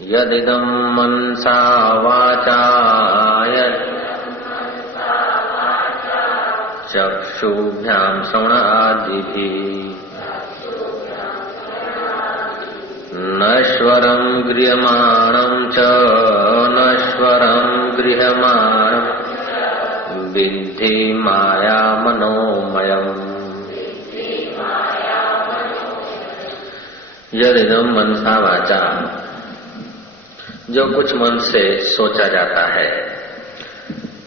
यदिदं मनसा वाचा चक्षुभ्यां श्रवणादिभिः नश्वरं गृह्यमाणं च नश्वरं गृह्यमाणं विद्धि माया मनोमयम्। यदिदं मनसा वाचा, जो कुछ मन से सोचा जाता है,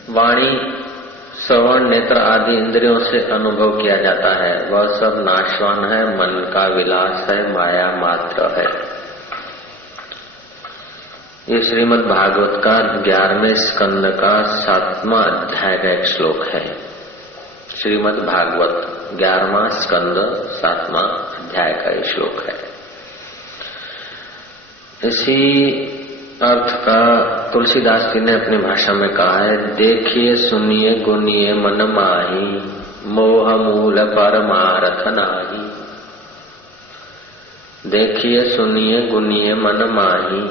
वाणी श्रवण नेत्र आदि इंद्रियों से अनुभव किया जाता है, वह सब नाशवान है, मन का विलास है, माया मात्र है। ये श्रीमद् भागवत का 11वें स्कंद का 7वां अध्याय का एक श्लोक है। श्रीमद् भागवत 11वां स्कंद 7वां अध्याय का ये श्लोक है। इसी अर्थ का तुलसीदास जी ने अपनी भाषा में कहा है, देखिए सुनिए गुनिए मन माही, मोह मूल परमारथ नाही। देखिए सुनिए गुनिए मन माही,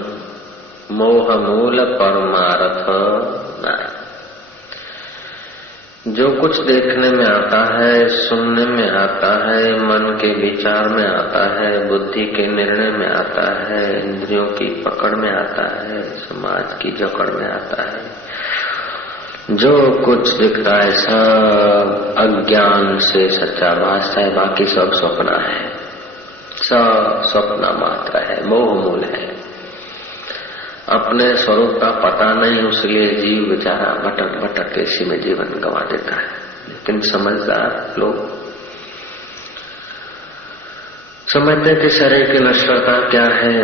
मोह मूल परमारथ नाही। जो कुछ देखने में आता है, सुनने में आता है, मन के विचार में आता है, बुद्धि के निर्णय में आता है, इंद्रियों की पकड़ में आता है, समाज की जकड़ में आता है, जो कुछ दिखता है सब अज्ञान से सच्चा भासता है, बाकी सब स्वप्न है, सब स्वप्न मात्र है, मोह मूल है। अपने स्वरूप का पता नहीं, उसलिए जीव बेचारा भटक भटक के इसी में जीवन गंवा देता है। लेकिन समझदार लोग समझते कि शरीर की नश्वरता क्या है,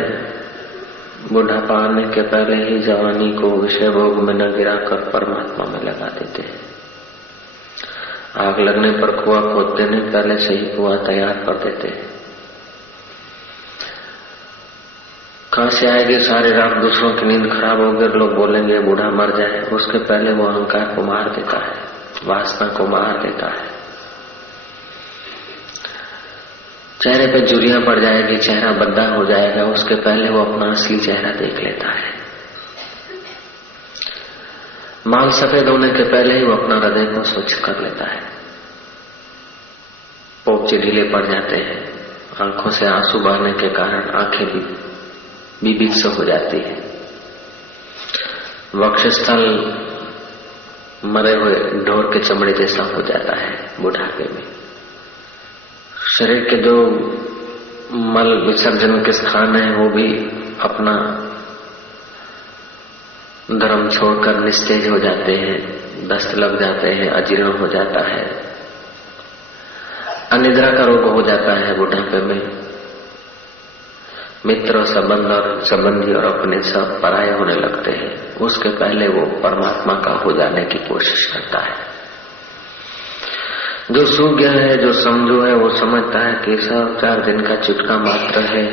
बुढ़ापा आने के पहले ही जवानी को विषय भोग में न गिराकर परमात्मा में लगा देते हैं। आग लगने पर कुआं खोदते नहीं, पहले से ही कुआं तैयार कर देते हैं। कहां से आएगी सारी रात दूसरों की नींद खराब होगी, लोग बोलेंगे बूढ़ा मर जाए, उसके पहले वो अहंकार को मार देता है, वासना को मार देता है। चेहरे पे झुर्रियां पड़ जाएगी, चेहरा बद्दा हो जाएगा, उसके पहले वो अपना असली चेहरा देख लेता है। माल सफेद होने के पहले ही वो अपना हृदय को स्वच्छ कर लेता है। पोपचे ढीले पड़ जाते हैं, आंखों से आंसू बहने के कारण आंखें भी बीभत्स हो जाती है। वक्षस्थल मरे हुए ढोर के चमड़े जैसा हो जाता है बुढ़ापे में। शरीर के जो मल विसर्जन के स्थान है, वो भी अपना धर्म छोड़कर निस्तेज हो जाते हैं, दस्त लग जाते हैं, अजीर्ण हो जाता है, अनिद्रा का रोग हो जाता है बुढ़ापे में। मित्र संबंध और संबंधी और अपने सब पराये होने लगते हैं। उसके पहले वो परमात्मा का हो जाने की कोशिश करता है। जो सूज्ञ है, जो समझो है, वो समझता है कि सब 4 दिन का चुटका मात्र है,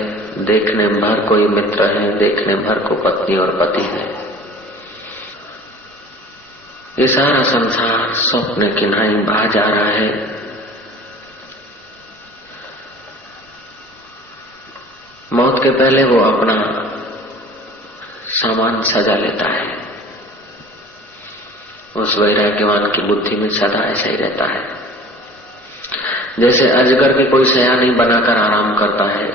देखने भर कोई मित्र है, देखने भर को पत्नी और पति है। ये सारा संसार स्वप्न की नाई बहा जा रहा है। मौत के पहले वो अपना सामान सजा लेता है। उस वैराग्यवान की बुद्धि में सदा ऐसा ही रहता है। जैसे अजगर की कोई शयानी बनाकर आराम करता है,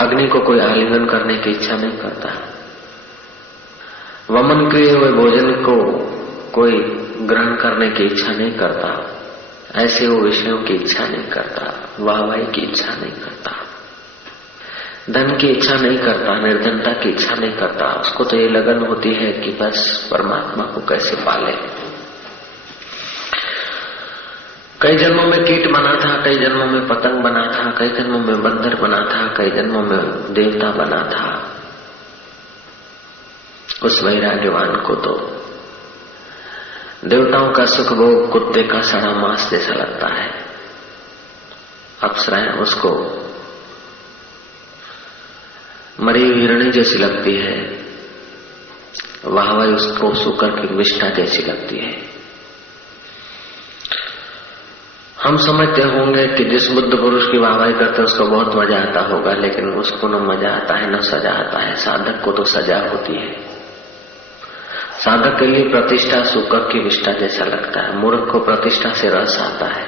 अग्नि को कोई आलिंगन करने की इच्छा नहीं करता, वमन किए हुए भोजन को कोई ग्रहण करने की इच्छा नहीं करता, ऐसे वो विषयों की इच्छा नहीं करता, वाहवाही की इच्छा नहीं करता, धन की इच्छा नहीं करता, निर्धनता की इच्छा नहीं करता। उसको तो ये लगन होती है कि बस परमात्मा को कैसे पाले। कई जन्मों में कीट बना था, कई जन्मों में पतंग बना था, कई जन्मों में बंदर बना था, कई जन्मों में देवता बना था। उस वैराग्यवान को तो देवताओं का सुख भोग कुत्ते का सड़ा मांस जैसा लगता है। अप्सराएं उसको मरी हुई हिरणी जैसी लगती है, वाहवाही उसको सुकर की विष्ठा जैसी लगती है। हम समझते होंगे कि जिस बुद्ध पुरुष की वाहवाही करते उसको बहुत मजा आता होगा, लेकिन उसको न मजा आता है न सजा आता है। साधक को तो सजा होती है। साधक के लिए प्रतिष्ठा सूकर की विष्ठा जैसा लगता है। मूर्ख को प्रतिष्ठा से रस आता है,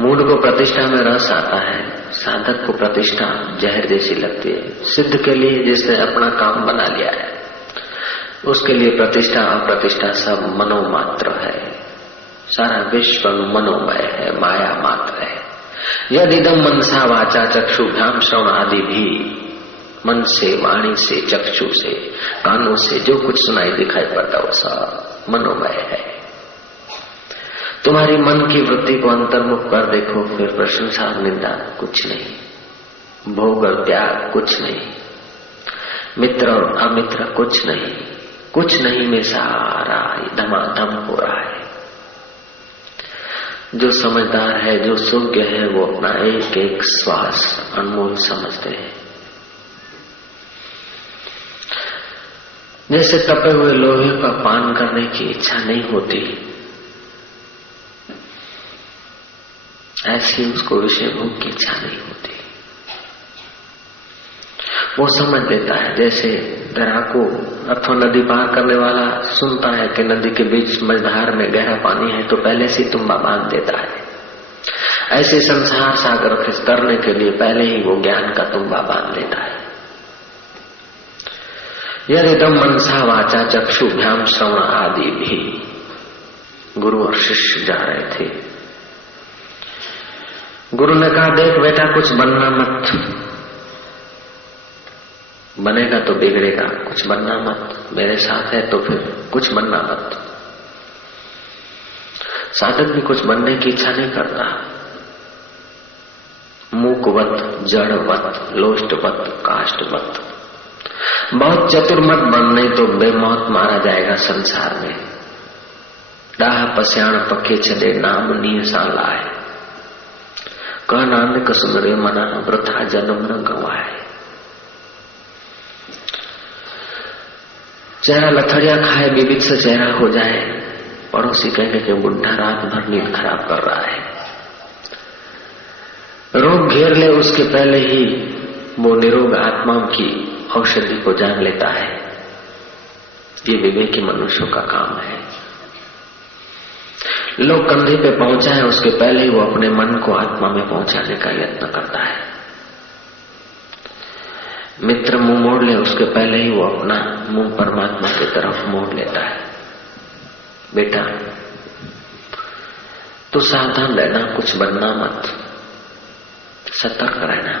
मूढ़ को प्रतिष्ठा में रस आता है। साधक को प्रतिष्ठा जहर जैसी लगती है। सिद्ध के लिए जिसने अपना काम बना लिया है उसके लिए प्रतिष्ठा अप्रतिष्ठा सब मनोमात्र है। सारा विश्व मनोमय है, माया मात्र है। यदिदं मनसा वाचा चक्षुभ्याम श्रवण आदि भी, मन से, वाणी से, चक्षु से, कानों से जो कुछ सुनाई दिखाई पड़ता वो सब मनोमय है। तुम्हारी मन की वृत्ति को अंतर्मुख कर देखो, फिर प्रशंसा निंदा कुछ नहीं, भोग और त्याग कुछ नहीं, मित्र और अमित्र कुछ नहीं, कुछ नहीं में सारा धमाधम हो रहा है। जो समझदार है, जो सुज्ञ है, वो अपना एक एक श्वास अनमोल समझते हैं। जैसे तपे हुए लोहे का पान करने की इच्छा नहीं होती, ऐसी उसको विषय भोग की इच्छा नहीं होती। वो समझ लेता है। जैसे तैराकू अथवा नदी पार करने वाला सुनता है कि नदी के बीच मझधार में गहरा पानी है तो पहले से तुम्बा बांध देता है। ऐसे संसार सागर से तरने के लिए पहले ही वो ज्ञान का तुम्बा बांध लेता है। यदिदं मनसा वाचा चक्षुभ्याम श्रवण आदि भी। गुरु और शिष्य जा रहे थे। गुरु ने कहा, देख बेटा, कुछ बनना मत, बनेगा तो बिगड़ेगा, कुछ बनना मत, मेरे साथ है तो फिर कुछ बनना मत। साधक भी कुछ बनने की इच्छा नहीं करता। मूकवत, जड़वत, लोष्टवत, काष्ठवत। बहुत चतुर मत बन, नहीं तो बेमौत मारा जाएगा संसार में। डाह पस्याण पखे चले नाम नीय सा लाए, कह नानक सुनरे मना वृथा जन्म न गवाए। चेहरा लथड़िया खाए, बीबित से चेहरा हो जाए, पड़ोसी कहेंगे कि बुढ़ा रात भर नींद खराब कर रहा है। रोग घेर ले उसके पहले ही वो निरोग आत्माओं की औषधि को जान लेता है। ये विवेकी मनुष्यों का काम है। लोग कंधे पे पहुंचा है उसके पहले ही वो अपने मन को आत्मा में पहुंचाने का यत्न करता है। मित्र मुंह मोड़ ले उसके पहले ही वो अपना मुंह परमात्मा की तरफ मोड़ लेता है। बेटा तो सावधान रहना, कुछ बनना मत, सतर्क रहना।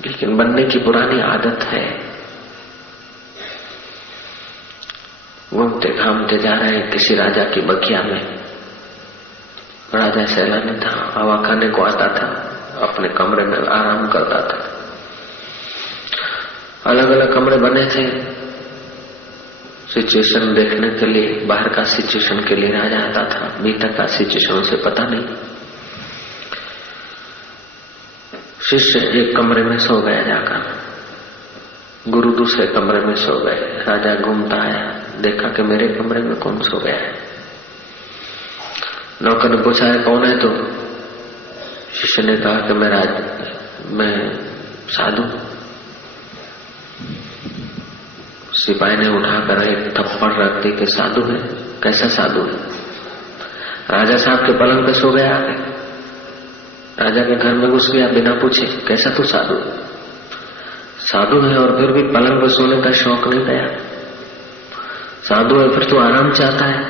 लेकिन बनने की पुरानी आदत है। घूमते घामते जा रहे हैं किसी राजा की बगिया में। राजा सैलानी था, हवा खाने को आता था, अपने कमरे में आराम करता था। अलग अलग कमरे बने थे सिचुएशन देखने के लिए। बाहर का सिचुएशन के लिए राजा आता था, भीतर का सिचुएशन उसे पता नहीं। शिष्य एक कमरे में सो गया जाकर, गुरु दूसरे कमरे में सो गए। राजा घूमता आया, देखा कि मेरे कमरे में कौन सो गया है। नौकर ने पूछा, है कौन है? तो शिष्य ने कहा कि मैं साधु। सिपाही ने उठाकर एक थप्पड़ रख दी कि साधु है? कैसा साधु है? राजा साहब के पलंग पे सो गया आके, राजा के घर में घुस गया बिना पूछे। कैसा तू साधु? साधु है और फिर भी पलंग पे सोने का शौक नहीं गया। साधु है फिर तू आराम चाहता है।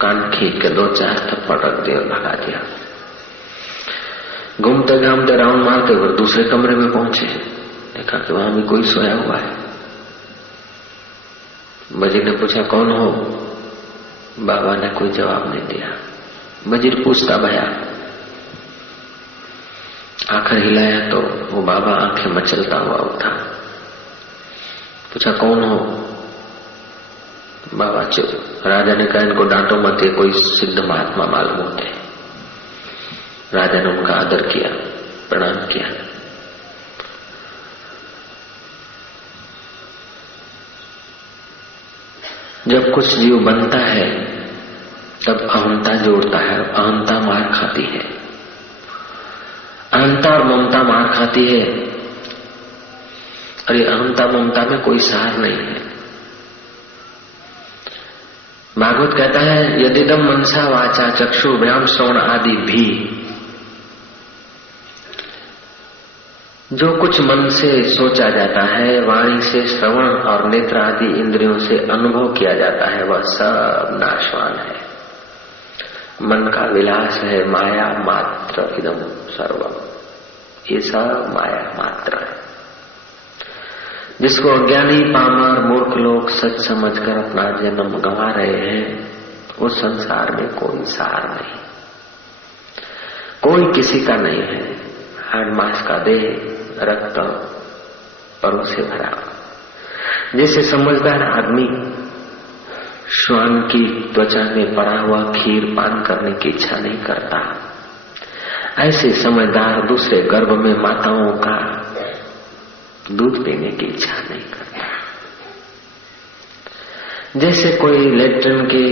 कान खींच के 2-4 थप्पड़ रख दिए और भगा दिया। घूमते घामते राउंड मारते हुए दूसरे कमरे में पहुंचे, देखा कि वहां भी कोई सोया हुआ है। वजीर ने पूछा, कौन हो? बाबा ने कोई जवाब नहीं दिया। वजीर पूछता भया, आखिर हिलाया तो वो बाबा आंखें मचलता हुआ उठा। पूछा, कौन हो? बाबा चुप। राजा ने कहा, इनको डांटो मत, ये कोई सिद्ध महात्मा मालूम होते हैं। राजा ने उनका आदर किया, प्रणाम किया। जब कुछ जीव बनता है तब अहंता जोड़ता है, अहंता मार खाती है। अहंता और ममता मार खाती है, और ये अहंता ममता में कोई सार नहीं है। भागवत कहता है यदिदम मनसा वाचा चक्षु व्याम श्रवण आदि भी, जो कुछ मन से सोचा जाता है, वाणी से श्रवण और नेत्र आदि इंद्रियों से अनुभव किया जाता है, वह सब नाशवान है। मन का विलास है, माया मात्र इदम सर्वम, ये सब माया मात्र है। जिसको अज्ञानी पामर मूर्ख लोग सच समझकर अपना जन्म गंवा रहे हैं, उस संसार में कोई सार नहीं, कोई किसी का नहीं है। हाड़ मांस का देह, रक्त परों से भरा। जैसे समझदार आदमी श्वान की त्वचा में पड़ा हुआ खीर पान करने की इच्छा नहीं करता, ऐसे समझदार दूसरे गर्भ में माताओं का दूध पीने की इच्छा नहीं करता। जैसे कोई लेट्रिन के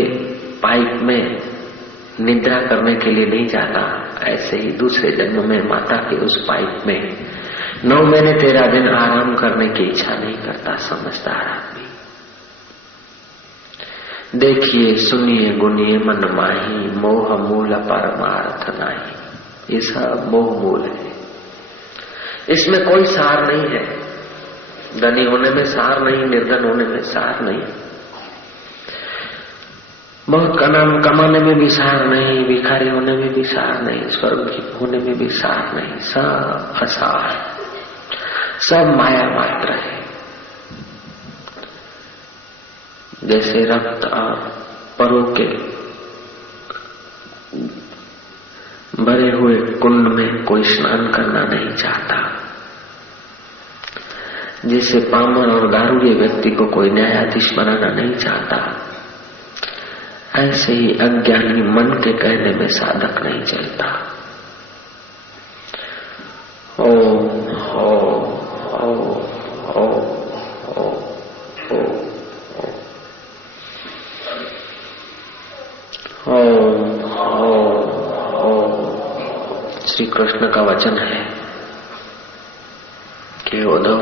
पाइप में निद्रा करने के लिए नहीं जाता, ऐसे ही दूसरे जन्म में माता के उस पाइप में 9 महीने 13 दिन आराम करने की इच्छा नहीं करता समझदार आदमी। देखिए सुनिए गुनिए मन माही, मोह मूल परमार्थ नाही। ये सब मोह मूल है, इसमें कोई सार नहीं है। धनी होने में सार नहीं, निर्धन होने में सार नहीं, बहुत कमाने में भी सार नहीं, भिखारी होने में भी सार नहीं, स्वर्ग होने में भी सार नहीं। सब असार, सब माया मात्र है। जैसे रक्त और परों के भरे हुए कुंड में कोई स्नान करना नहीं चाहता, जैसे पामर और दारूड़िए व्यक्ति को कोई न्यायाधीश बनाना नहीं चाहता, ऐसे ही अज्ञानी मन के कहने में साधक नहीं चलता। ओम ओम ओम ओम ओम ओम। श्री कृष्ण का वचन है कि उद्धव,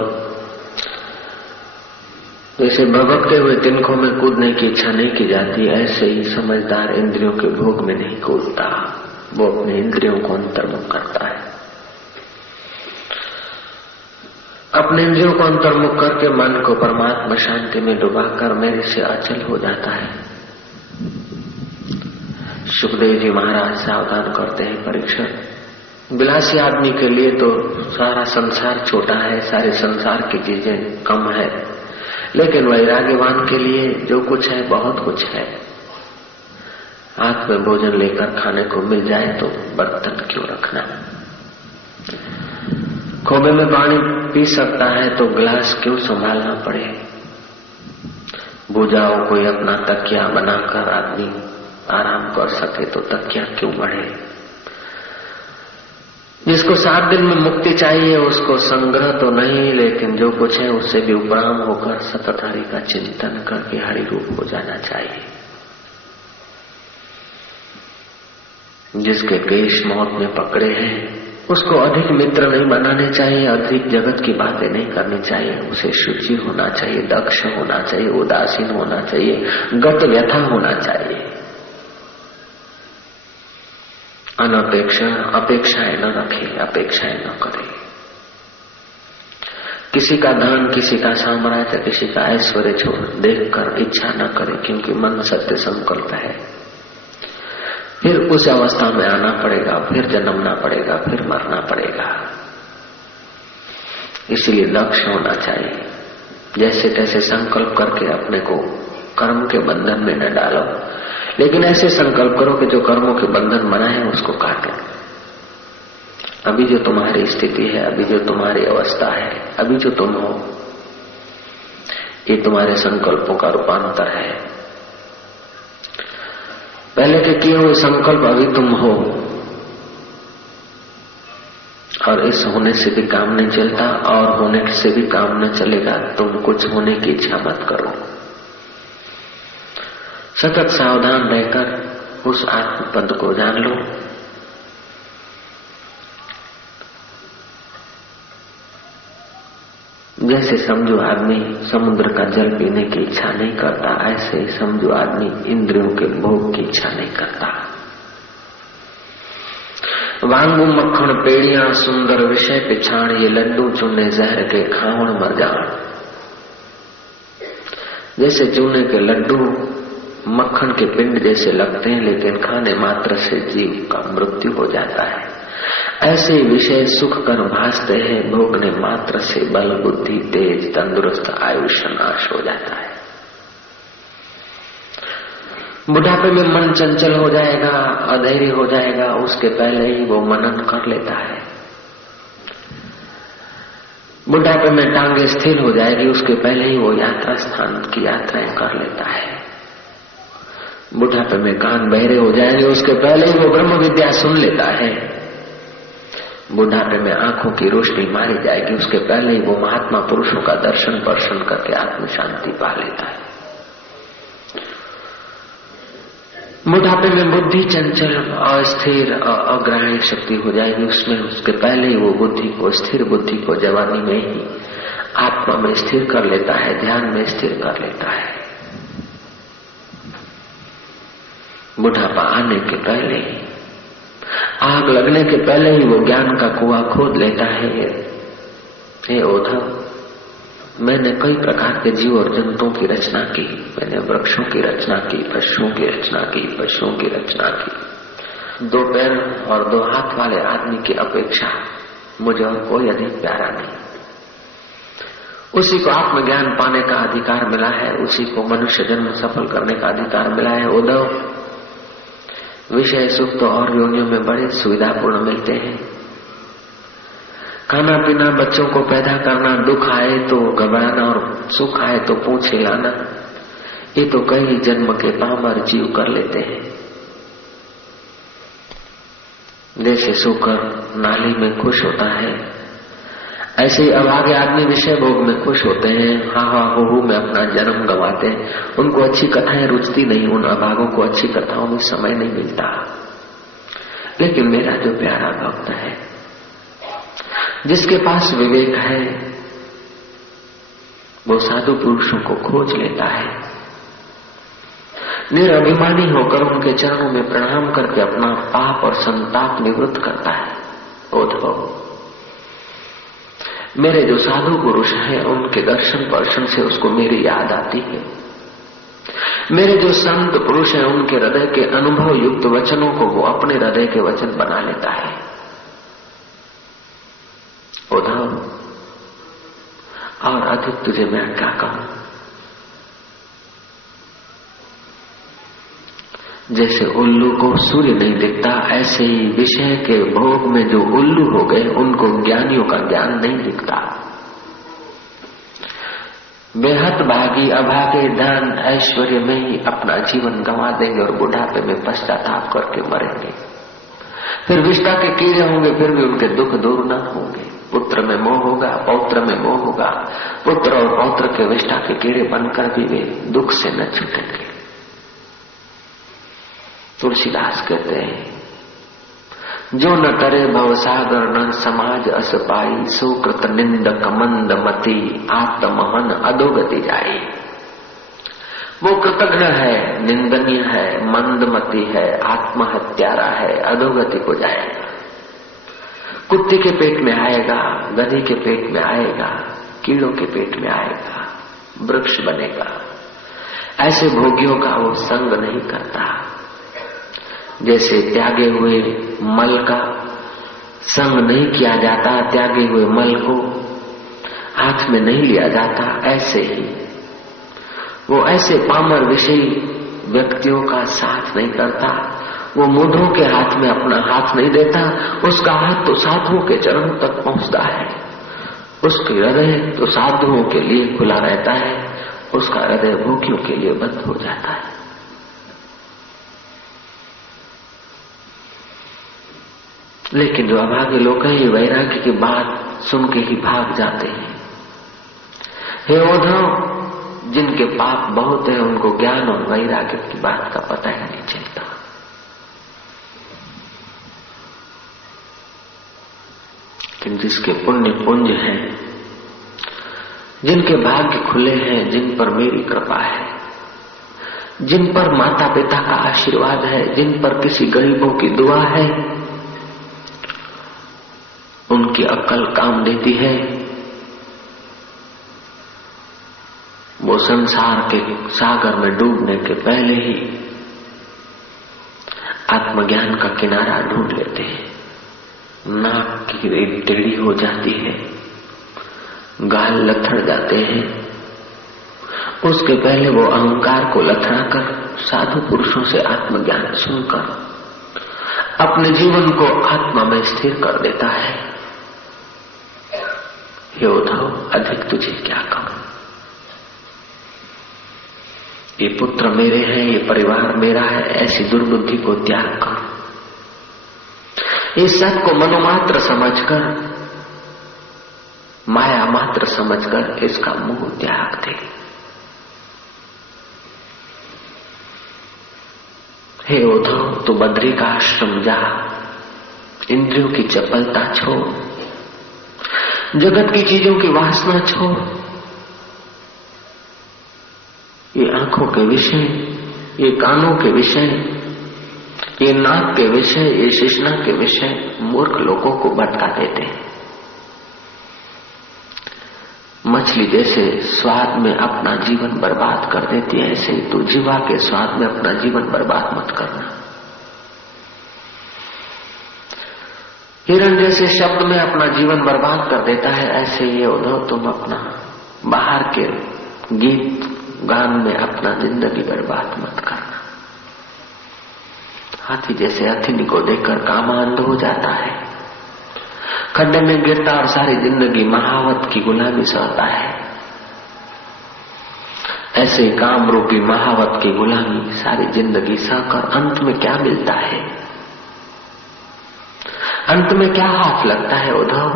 जैसे भभकते हुए तिनकों में कूदने की इच्छा नहीं की जाती, ऐसे ही समझदार इंद्रियों के भोग में नहीं कूदता, वो अपने इंद्रियों को अंतर्मुख करता है। अपने इंद्रियों को अंतर्मुख करके मन को परमात्मा शांति में डुबाकर मेरे से अचल हो जाता है। सुखदेव जी महाराज सावधान करते हैं, परीक्षण विलासी आदमी के लिए तो सारा संसार छोटा है, सारे संसार की चीजें कम है, लेकिन वैराग्यवान के लिए जो कुछ है बहुत कुछ है। हाथ में भोजन लेकर खाने को मिल जाए तो बर्तन क्यों रखना, खोबे में पानी पी सकता है तो गिलास क्यों संभालना पड़े। भुजाओं कोई अपना तकिया बनाकर आदमी आराम कर सके तो तकिया क्यों बढ़े। जिसको 7 दिन में मुक्ति चाहिए उसको संग्रह तो नहीं, लेकिन जो कुछ है उससे भी उपराम होकर सतत हरि का चिंतन करके हरि रूप हो जाना चाहिए। जिसके केश मौत में पकड़े हैं उसको अधिक मित्र नहीं बनाने चाहिए, अधिक जगत की बातें नहीं करनी चाहिए, उसे शुचि होना चाहिए, दक्ष होना चाहिए, उदासीन होना चाहिए, गत व्यथा होना चाहिए। अनपेक्षा अपेक्षाएं न रखे, अपेक्षाएं न करे। किसी का धन, किसी का साम्राज्य, किसी का ऐश्वर्य छोड़ देखकर इच्छा न करे, क्योंकि मन सत्य संकल्प है। फिर उस अवस्था में आना पड़ेगा, फिर जन्मना पड़ेगा, फिर मरना पड़ेगा। इसलिए दक्ष होना चाहिए। जैसे तैसे संकल्प करके अपने को कर्म के बंधन में न डालो, लेकिन ऐसे संकल्प करो कि जो कर्मों के बंधन बना है उसको काटो। अभी जो तुम्हारी स्थिति है, अभी जो तुम्हारी अवस्था है, अभी जो तुम हो, ये तुम्हारे संकल्पों का रूपांतर है। पहले के किए हुए संकल्प अभी तुम हो, और इस होने से भी काम नहीं चलता और होने से भी काम न चलेगा। तुम कुछ होने की इच्छा मत करो। सतत सावधान रहकर उस आत्म पद को जान लो। जैसे समझो आदमी समुद्र का जल पीने की इच्छा नहीं करता, ऐसे ही समझो आदमी इंद्रियों के भोग की इच्छा नहीं करता। वांगू मक्खन पेड़ियां सुंदर विषय पिछाड़, ये लड्डू चूने जहर के खावण मर जान। जैसे चूने के लड्डू मक्खन के पिंड जैसे लगते हैं, लेकिन खाने मात्र से जीव का मृत्यु हो जाता है। ऐसे विषय सुख कर भासते हैं, भोगने मात्र से बल बुद्धि तेज तंदुरुस्त आयुष्य नाश हो जाता है। बुढ़ापे में मन चंचल हो जाएगा, अधैर्य हो जाएगा, उसके पहले ही वो मनन कर लेता है। बुढ़ापे में टांगे स्थिर हो जाएगी, उसके पहले ही वो यात्रा स्थान की यात्राएं कर लेता है। बुढ़ापे में कान बहरे हो जाएंगे, उसके पहले ही वो ब्रह्म विद्या सुन लेता है। बुढ़ापे में आंखों की रोशनी मारी जाएगी, उसके पहले ही वो महात्मा पुरुषों का दर्शन पर्शन करके आत्म शांति पा लेता है। बुढ़ापे में बुद्धि चंचल अस्थिर अग्रहणी शक्ति हो जाएगी, उसमें उसके पहले ही वो बुद्धि को स्थिर बुद्धि को जवानी में ही आत्मा में स्थिर कर लेता है, ध्यान में स्थिर कर लेता है। बुढ़ापा आने के पहले ही, आग लगने के पहले ही वो ज्ञान का कुआं खोद लेता है। हे उद्धव, मैंने कई प्रकार के जीव और जंतुओं की रचना की, मैंने वृक्षों की रचना की, पशुओं की रचना की, पशुओं की रचना की। 2 पैर और 2 हाथ वाले आदमी की अपेक्षा मुझे और कोई अधिक प्यारा नहीं। उसी को आत्मज्ञान पाने का अधिकार मिला है, उसी को मनुष्य जन्म सफल करने का अधिकार मिला है। उद्धव, विषय सुख तो और योनियों में बड़े सुविधापूर्ण मिलते हैं। खाना पीना, बच्चों को पैदा करना, दुख आए तो घबराना और सुख आए तो पूछ हिलाना, ये तो कई जन्म के पामर जीव कर लेते हैं। जैसे सूकर नाली में खुश होता है, ऐसे ही अभागे आदमी विषय भोग में खुश होते हैं, हा हा हो हो में अपना जन्म गंवाते हैं। उनको अच्छी कथाएं रुचती नहीं, उन अभागों को अच्छी कथाओं में समय नहीं मिलता। लेकिन मेरा जो प्यारा भक्त है, जिसके पास विवेक है, वो साधु पुरुषों को खोज लेता है, निरभिमानी होकर उनके चरणों में प्रणाम करके अपना पाप और संताप निवृत्त करता है। उद्धव, मेरे जो साधु पुरुष हैं, उनके दर्शन पर्शन से उसको मेरी याद आती है। मेरे जो संत पुरुष हैं, उनके हृदय के अनुभव युक्त वचनों को वो अपने हृदय के वचन बना लेता है। उद्धव, और अधिक तुझे मैं क्या कहूं। जैसे उल्लू को सूर्य नहीं दिखता, ऐसे ही विषय के भोग में जो उल्लू हो गए, उनको ज्ञानियों का ज्ञान नहीं दिखता। बेहद भागी अभागे धन ऐश्वर्य में ही अपना जीवन गंवा देंगे और बुढ़ापे में पश्चाताप करके मरेंगे। फिर विष्ठा के कीड़े होंगे, फिर भी उनके दुख दूर न होंगे। पुत्र में मोह होगा, पौत्र में मोह होगा, पुत्र और पौत्र के विष्ठा के कीड़े बनकर भी वे दुख से न छूटेंगे। तुलसीदास कहते हैं, जो न तरे भवसागर न समाज अस पाई, सुकृत निंदक मंद मति आत्महन अधोगति जाई। वो कृतघ्न है, निंदनीय है, मंदमती है, आत्महत्यारा है, अधोगति को जाएगा। कुत्ते के पेट में आएगा, गधी के पेट में आएगा, कीड़ों के पेट में आएगा, वृक्ष बनेगा। ऐसे भोगियों का वो संग नहीं करता। जैसे त्यागे हुए मल का संग नहीं किया जाता, त्यागे हुए मल को हाथ में नहीं लिया जाता, ऐसे ही वो ऐसे पामर विषयी व्यक्तियों का साथ नहीं करता। वो मूढ़ों के हाथ में अपना हाथ नहीं देता, उसका हाथ तो साधुओं के चरणों तक पहुंचता है। उसके हृदय तो साधुओं के लिए खुला रहता है, उसका हृदय भूखियों के लिए बंद हो जाता है। लेकिन जो अभागे लोग हैं, ये वैराग्य की बात सुन के ही भाग जाते हैं। हे उद्धव, जिनके पाप बहुत है उनको ज्ञान और वैराग्य की बात का पता ही नहीं चलता। लेकिन जिसके पुण्य पुंज हैं, जिनके भाग्य खुले हैं, जिन पर मेरी कृपा है, जिन पर माता पिता का आशीर्वाद है, जिन पर किसी गरीबों की दुआ है, उनकी अक्ल काम देती है। वो संसार के सागर में डूबने के पहले ही आत्मज्ञान का किनारा ढूंढ लेते हैं। नाक की टेढ़ी हो जाती है, गाल लथड़ जाते हैं, उसके पहले वो अहंकार को लथड़ा कर साधु पुरुषों से आत्मज्ञान सुनकर अपने जीवन को आत्मा में स्थिर कर देता है। हे उद्धव, अधिक तुझे क्या कहूं, ये पुत्र मेरे हैं, ये परिवार मेरा है, ऐसी दुर्बुद्धि को त्याग कर, इस सब को मनोमात्र समझकर, माया मात्र समझकर इसका मोह त्याग दे। हे उद्धव, तू बद्री का आश्रम जा, इंद्रियों की चपलता छोड़, जगत की चीजों की वासना छोड़, ये आंखों के विषय, ये कानों के विषय, ये नाक के विषय, ये शिश्ना के विषय मूर्ख लोगों को भटका देते हैं। मछली जैसे स्वाद में अपना जीवन बर्बाद कर देती है, ऐसे ही तू जीवा के स्वाद में अपना जीवन बर्बाद मत करना। हिरण जैसे शब्द में अपना जीवन बर्बाद कर देता है, ऐसे ये उद्धव तुम अपना बाहर के गीत गान में अपना जिंदगी बर्बाद मत करना। हाथी जैसे हथिनी को देखकर कामांध हो जाता है, खड्डे में गिरता और सारी जिंदगी महावत की गुलामी सहता है, ऐसे काम रूपी महावत की गुलामी सारी जिंदगी सहकर अंत में क्या मिलता है? अंत में क्या हाथ लगता है उद्धव?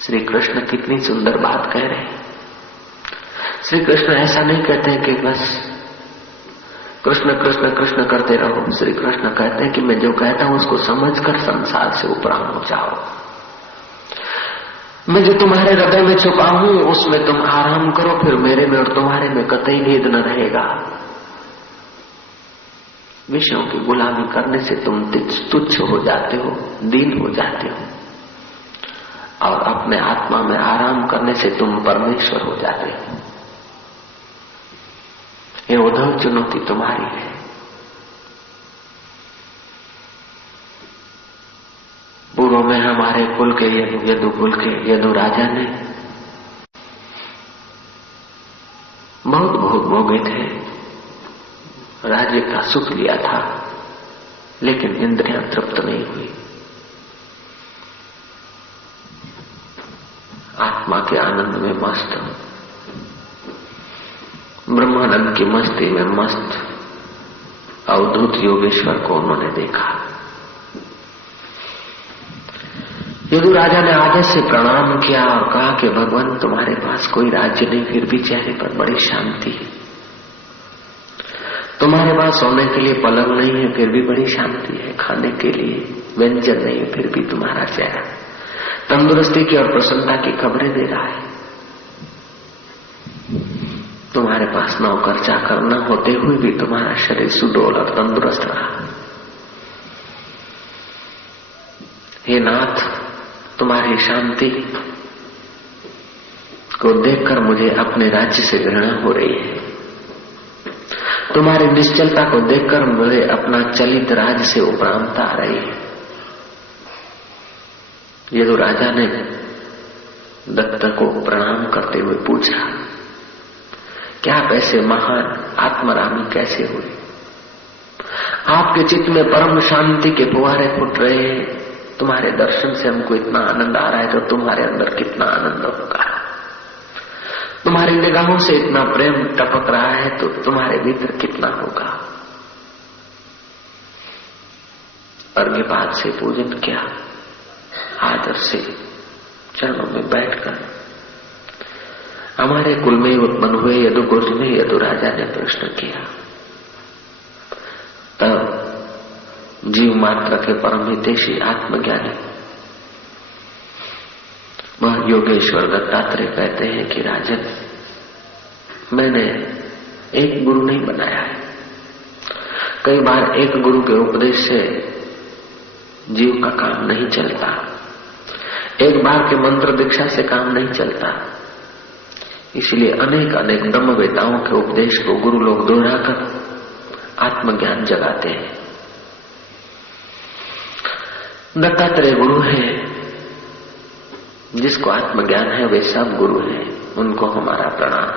श्री कृष्ण कितनी सुंदर बात कह रहे हैं। श्री कृष्ण ऐसा नहीं कहते हैं कि बस कृष्ण कृष्ण कृष्ण करते रहो। श्री कृष्ण कहते हैं कि मैं जो कहता हूं उसको समझकर संसार से उपराम हो जाओ। मैं जो तुम्हारे हृदय में छुपा हूं उसमें तुम आराम करो, फिर मेरे में और तुम्हारे में कतई भेद न रहेगा। विषयों की गुलामी करने से तुम तुच्छ हो जाते हो, दीन हो जाते हो, और अपने आत्मा में आराम करने से तुम परमेश्वर हो जाते हो। ये उद्धव चुनौती तुम्हारी है। पूर्व में हमारे कुल के यदु कुल के यदु राजा ने बहुत भोग भोगे थे, राज्य का सुख लिया था, लेकिन इंद्रियां तृप्त नहीं हुई। आत्मा के आनंद में मस्त, ब्रह्मानंद की मस्ती में मस्त अवधूत योगेश्वर को उन्होंने देखा। यदु राजा ने आदर से प्रणाम किया और कहा कि भगवान तुम्हारे पास कोई राज्य नहीं, फिर भी चेहरे पर बड़ी शांति है। तुम्हारे पास सोने के लिए पलंग नहीं है, फिर भी बड़ी शांति है। खाने के लिए व्यंजन नहीं है, फिर भी तुम्हारा चेहरा तंदुरुस्ती की और प्रसन्नता की खबरें दे रहा है। तुम्हारे पास नौकर चाकर न होते हुए भी तुम्हारा शरीर सुडौल और तंदुरुस्त रहा। हे नाथ, तुम्हारी शांति को देखकर मुझे अपने राज्य से घृणा हो रही है। तुम्हारी निश्चलता को देखकर मुझे अपना चलित राज्य से उपरामता आ रही है। यदु राजा ने दत्त को प्रणाम करते हुए पूछा, क्या आप ऐसे महान आत्मरामी कैसे हुए? आपके चित्त में परम शांति के फुहारे फुट रहे हैं। तुम्हारे दर्शन से हमको इतना आनंद आ रहा है, तो तुम्हारे अंदर कितना आनंद होगा। तुम्हारी निगाहों से इतना प्रेम टपक रहा है, तो तुम्हारे भीतर कितना होगा। अर्घ्यपाद से पूजन किया, आदर से चरणों में बैठकर हमारे कुल में उत्पन्न हुए यदुकुल में यदुराजा ने प्रश्न किया। तब जीव मात्र के परम हितैषी आत्मज्ञानी वह योगेश्वर दत्तात्रेय कहते हैं कि राजन, मैंने एक गुरु नहीं बनाया है। कई बार एक गुरु के उपदेश से जीव का काम नहीं चलता, एक बार के मंत्र दीक्षा से काम नहीं चलता। इसलिए अनेक अनेक ब्रह्मवेताओं के उपदेश को गुरु लोग दोहराकर आत्मज्ञान जगाते हैं। दत्तात्रेय गुरु हैं, जिसको आत्मज्ञान है वे सब गुरु हैं, उनको हमारा प्रणाम।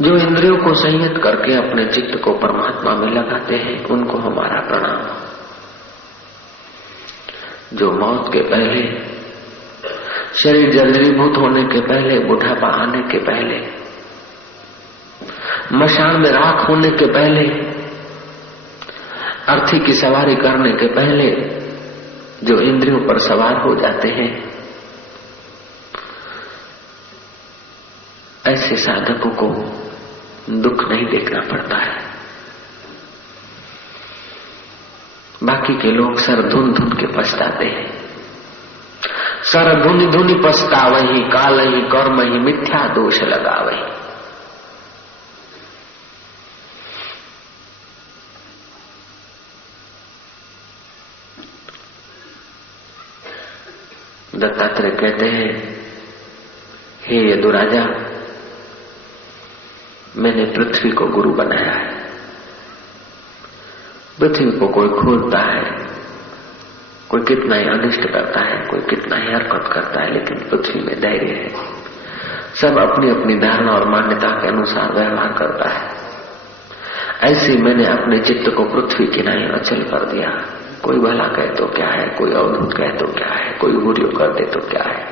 जो इंद्रियों को संयत करके अपने चित्त को परमात्मा में लगाते हैं उनको हमारा प्रणाम। जो मौत के पहले, शरीर जर्जरीभूत होने के पहले, बुढ़ापा आने के पहले, मशान में राख होने के पहले, अर्थी की सवारी करने के पहले जो इंद्रियों पर सवार हो जाते हैं, ऐसे साधकों को दुख नहीं देखना पड़ता है। बाकी के लोग सर धुन धुन के पछताते हैं। सर धुनि धुनि पछतावहि, कालहि कर्महि मिथ्या दोष लगावहि। दत्तात्रेय कहते हैं, हे यदुराजा, मैंने पृथ्वी को गुरु बनाया है। पृथ्वी को कोई खोदता है, कोई कितना ही अनिष्ट करता है, कोई कितना ही हरकत करता है, लेकिन पृथ्वी में धैर्य है। सब अपनी अपनी धारणा और मान्यता के अनुसार व्यवहार करता है। ऐसे मैंने अपने चित्त को पृथ्वी की नहीं अचल कर दिया। कोई भला कहे तो क्या है, कोई अवधूत कहे तो क्या है, कोई गुरियो कर दे तो क्या है,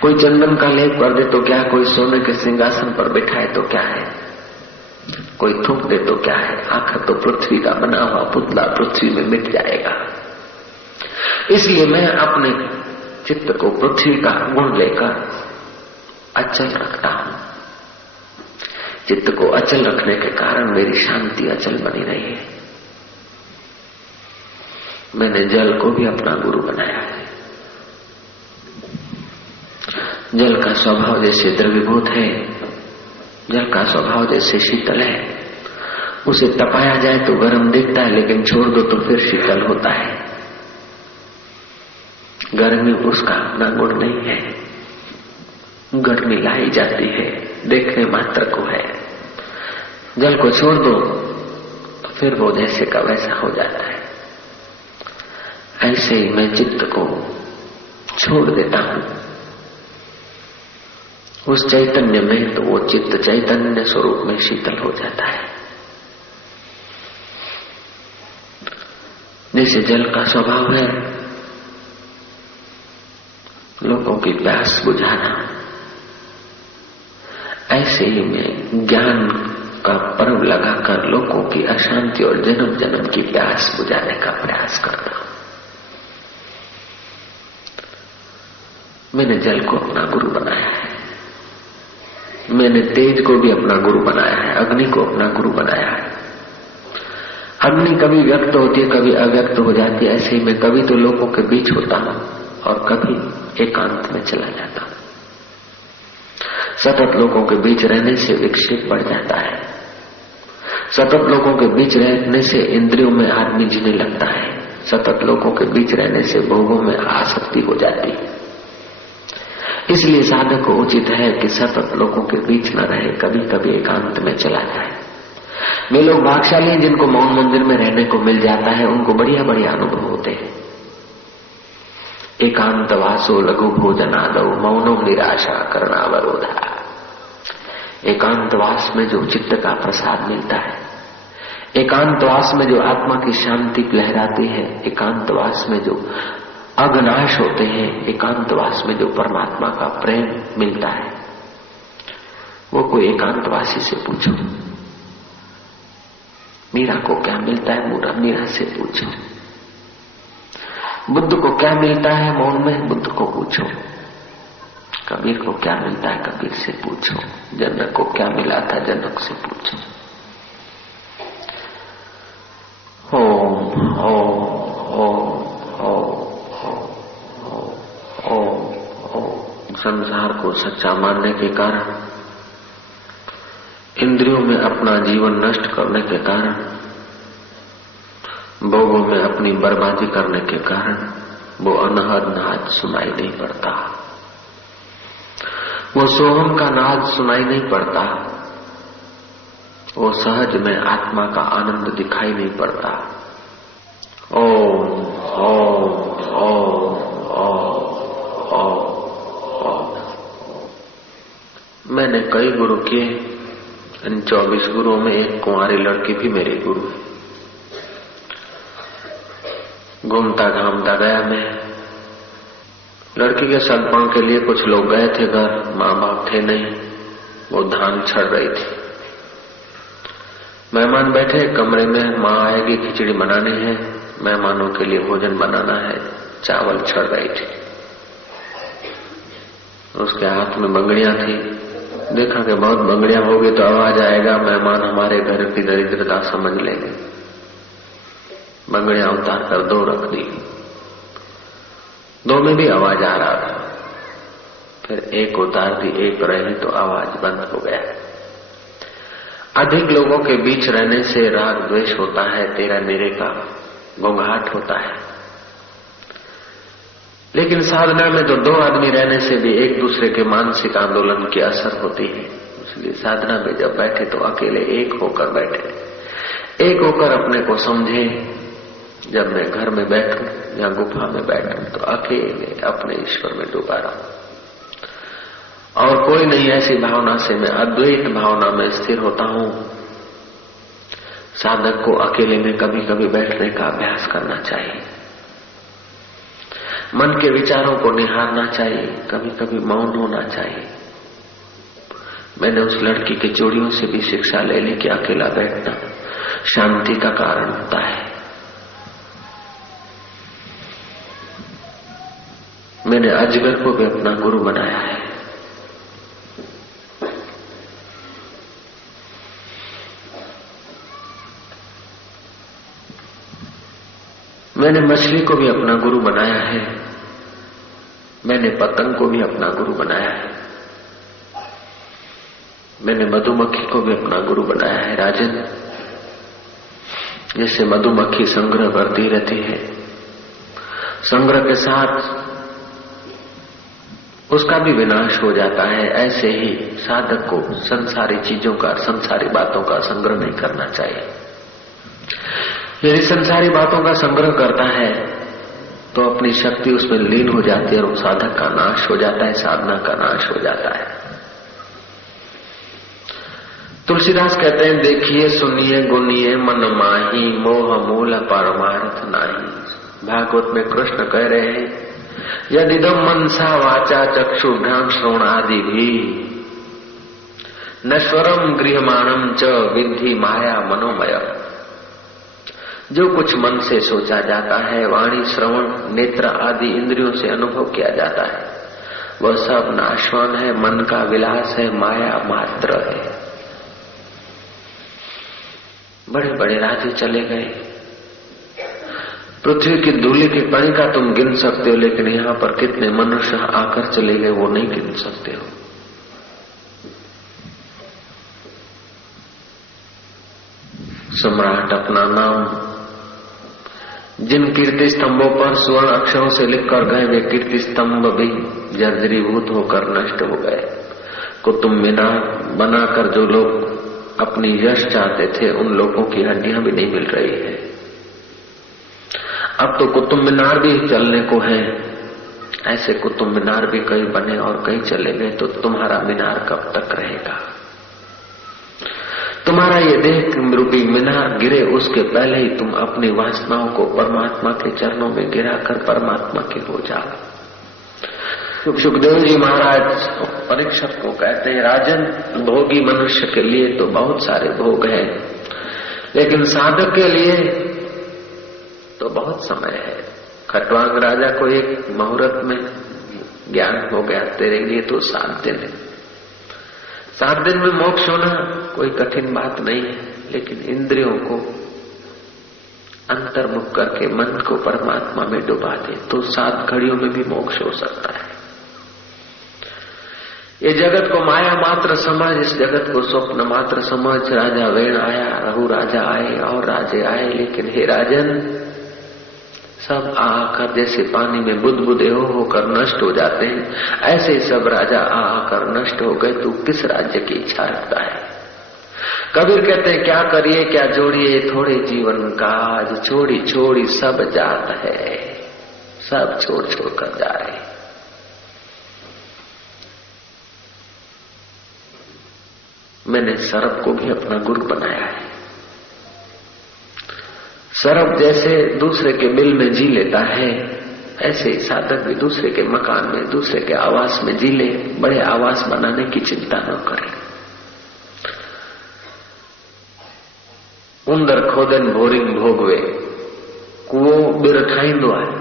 कोई चंदन का लेप कर दे तो क्या, कोई सोने के सिंहासन पर बैठाए तो क्या है, कोई थूक दे तो क्या है। आखिर तो पृथ्वी का बना हुआ पुतला पृथ्वी में मिट जाएगा। इसलिए मैं अपने चित्त को पृथ्वी का गुण लेकर अचल रखता हूं। चित्त को अचल रखने के कारण मेरी शांति अचल बनी रही है। मैंने जल को भी अपना गुरु बनाया है। जल का स्वभाव जैसे द्रवीभूत है, जल का स्वभाव जैसे शीतल है। उसे तपाया जाए तो गर्म दिखता है, लेकिन छोड़ दो तो फिर शीतल होता है। गर्मी उसका अपना गुण नहीं है। गर्मी लाई जाती है, देखने मात्र को है। जल को छोड़ दो तो फिर वो जैसे का वैसा हो जाता है। ऐसे ही मैं चित्त को छोड़ देता हूं उस चैतन्य में, तो वो चित्त चैतन्य स्वरूप में शीतल हो जाता है। जैसे जल का स्वभाव है लोगों की प्यास बुझाना, ऐसे ही मैं ज्ञान का पर्व लगाकर लोगों की अशांति और जन्म जन्म की प्यास बुझाने का प्रयास करता हूं। मैंने जल को अपना गुरु बनाया है। मैंने तेज को भी अपना गुरु बनाया है, अग्नि को अपना गुरु बनाया है। अग्नि कभी व्यक्त होती है, कभी अव्यक्त हो जाती है। ऐसे ही मैं कभी तो लोगों के बीच होता हूं और कभी एकांत में चला जाता हूं। सतत लोगों के बीच रहने से विक्षेप बढ़ जाता है। सतत लोगों के बीच रहने से इंद्रियों में आदमी जीने लगता है। सतत लोगों के बीच रहने से भोगों में आसक्ति हो जाती है। इसलिए साधक को उचित है कि सतत लोगों के बीच न रहे, कभी कभी एकांत में चला जाए। वे लोग भाग्यशाली हैं जिनको मौन मंदिर में रहने को मिल जाता है, उनको बढ़िया बढ़िया अनुभव होते हैं। एकांत वासो लघु भोजनादौ मौनो निराशा करणावरोधा। एकांतवास में जो चित्त का प्रसाद मिलता है, एकांतवास में जो आत्मा की शांति लहराती है, एकांतवास में जो अघनाश होते हैं, एकांतवास में जो परमात्मा का प्रेम मिलता है, वो कोई एकांतवासी से पूछो। मीरा को क्या मिलता है, मीरा से पूछो। बुद्ध को क्या मिलता है मौन में, बुद्ध को पूछो। कबीर को क्या मिलता है कबीर से पूछो, जनक को क्या मिला था जनक से पूछो। ओम ओम ओम ओम ओम ओम। संसार को सच्चा मानने के कारण, इंद्रियों में अपना जीवन नष्ट करने के कारण, भोगों में अपनी बर्बादी करने के कारण वो अनहद नाद सुनाई नहीं पड़ता, वो सोहम का नाद सुनाई नहीं पड़ता, वो सहज में आत्मा का आनंद दिखाई नहीं पड़ता। ओम ओम ओम ओम ओम। मैंने कई गुरु किए, इन 24 गुरुओं में एक कुंवारी लड़की भी मेरी गुरु है। घूमता घामता गया मैं। लड़की के सदपण के लिए कुछ लोग गए थे घर, माँ बाप थे नहीं, वो धान छड़ रही थी। मेहमान बैठे कमरे में, माँ आएगी, खिचड़ी बनानी है, मेहमानों के लिए भोजन बनाना है, चावल छड़ रही थी। उसके हाथ में बंगड़ियां थी। देखा कि बहुत बंगड़ियां होगी तो आवाज आएगा, मेहमान हमारे घर की दरिद्रता समझ लेंगे। बंगड़ियां उतार कर 2 रख दी, 2 में भी आवाज आ रहा था। फिर 1 उतार दी, 1 रही तो आवाज बंद हो गया। अधिक लोगों के बीच रहने से राग द्वेष होता है, तेरा मेरे का घोंघाट होता है। लेकिन साधना में तो 2 आदमी रहने से भी एक दूसरे के मानसिक आंदोलन की असर होती है। इसलिए साधना में जब बैठे तो अकेले एक होकर बैठे, एक होकर अपने को समझे। जब मैं घर में बैठूं या गुफा में बैठूं तो अकेले अपने ईश्वर में डूबा रहूं और कोई नहीं, ऐसी भावना से मैं अद्वैत भावना में स्थिर होता हूं। साधक को अकेले में कभी कभी बैठने का अभ्यास करना चाहिए, मन के विचारों को निहारना चाहिए, कभी कभी मौन होना चाहिए। मैंने उस लड़की के जोड़ियों से भी शिक्षा ले ली कि अकेला बैठना शांति का कारण होता है। मैंने अजगर को भी अपना गुरु बनाया है। मैंने मछली को भी अपना गुरु बनाया है। मैंने पतंग को भी अपना गुरु बनाया है। मैंने मधुमक्खी को भी अपना गुरु बनाया है। राजन, जैसे मधुमक्खी संग्रह करती रहती है, संग्रह के साथ उसका भी विनाश हो जाता है, ऐसे ही साधक को संसारी चीजों का, संसारी बातों का संग्रह नहीं करना चाहिए। यदि संसारी बातों का संग्रह करता है तो अपनी शक्ति उसमें लीन हो जाती है और साधक का नाश हो जाता है, साधना का नाश हो जाता है। तुलसीदास कहते हैं, देखिए सुनिए गुनिए मन माही, मोह मूल परमार्थ नाही। भागवत में कृष्ण कह रहे हैं, यदिदम मनसा वाचा चक्षुभ्याम श्रवणादि भी नश्वरम गृहमाणम च विद्धि माया मनोमय। जो कुछ मन से सोचा जाता है, वाणी श्रवण नेत्र आदि इंद्रियों से अनुभव किया जाता है, वह सब नाशवान है, मन का विलास है, माया मात्र है। बड़े बड़े राजे चले गए, पृथ्वी की धूलि की कणिका तुम गिन सकते हो, लेकिन यहाँ पर कितने मनुष्य आकर चले गए वो नहीं गिन सकते हो। सम्राट अपना नाम जिन कीर्ति स्तंभों पर स्वर्ण अक्षरों से लिखकर गए, वे कीर्ति स्तंभ भी जर्जरीभूत होकर नष्ट हो गए। कुतुब मीनार बनाकर जो लोग अपनी यश चाहते थे, उन लोगों की हड्डियां भी नहीं मिल रही है। अब तो कुतुब मीनार भी चलने को है। ऐसे कुतुब मीनार भी कई बने और कई चले गए, तो तुम्हारा मीनार कब तक रहेगा? तुम्हारा ये देह रूपी मीनार गिरे उसके पहले ही तुम अपनी वासनाओं को परमात्मा के चरणों में गिराकर परमात्मा के हो जाओ। सुखदेव जी महाराज परीक्षक को कहते हैं, राजन, भोगी मनुष्य के लिए तो बहुत सारे भोग हैं, लेकिन साधक के लिए तो बहुत समय है। खटवांग राजा को एक मुहूर्त में ज्ञान हो गया, तेरे लिए तो 7 दिन है। 7 दिन में मोक्ष होना कोई कठिन बात नहीं है, लेकिन इंद्रियों को अंतर्मुख करके मन को परमात्मा में डुबा दे तो 7 घड़ियों में भी मोक्ष हो सकता है। ये जगत को माया मात्र समझ, इस जगत को स्वप्न मात्र समझ। राजा वेण आया, रहु राजा आए और राजे आए, लेकिन हे राजन, सब आकर जैसे पानी में बुदबुदे होकर नष्ट हो जाते हैं, ऐसे सब राजा आकर नष्ट हो गए। तू किस राज्य की इच्छा रखता है? कबीर कहते हैं, क्या करिए क्या जोड़िए थोड़े जीवन का, आज छोड़ी छोड़ी सब जात है, सब छोड़ छोड़ कर जा रहे। मैंने सरब को भी अपना गुरु बनाया है। सरब जैसे दूसरे के बिल में जी लेता है, ऐसे साधक भी दूसरे के मकान में, दूसरे के आवास में जी ले। बड़े आवास बनाने की चिंता न करें। उंदर खोदन बोरिंग भोगवे, कुओ बिर ठाहींदो आहे,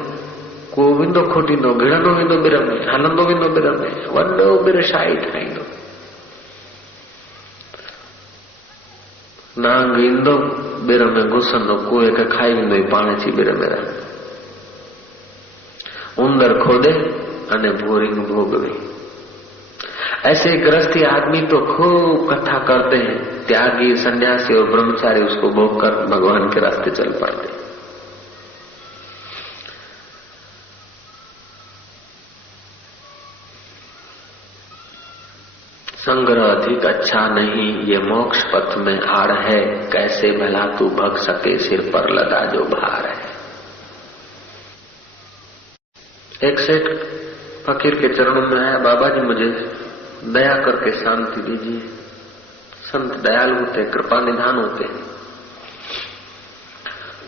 कुओ विंदो खोटींदो, घिड़ंदो वेंदो बिर में, हलंदो वेंदो बिर में, वॾो बिर शाही ठाहींदो। नांग ईंदो बिर में घुसंदो, कुएं खे खाई वेंदो, पाण अची बिर में रहंदो। उंदर खोदे अने बोरिंग भोगवे। ऐसे गृहस्थी आदमी तो खूब कथा करते हैं, त्यागी सन्यासी और ब्रह्मचारी उसको भोग कर भगवान के रास्ते चल पड़ते। संग्रह अधिक अच्छा नहीं, ये मोक्ष पथ में आड़ है, कैसे भला तू भग सके सिर पर लदा जो भार है। एक सेठ फकीर के चरणों में आया, बाबा जी मुझे दया करके शांति दीजिए। संत दयालु होते, कृपा निधान होते हैं।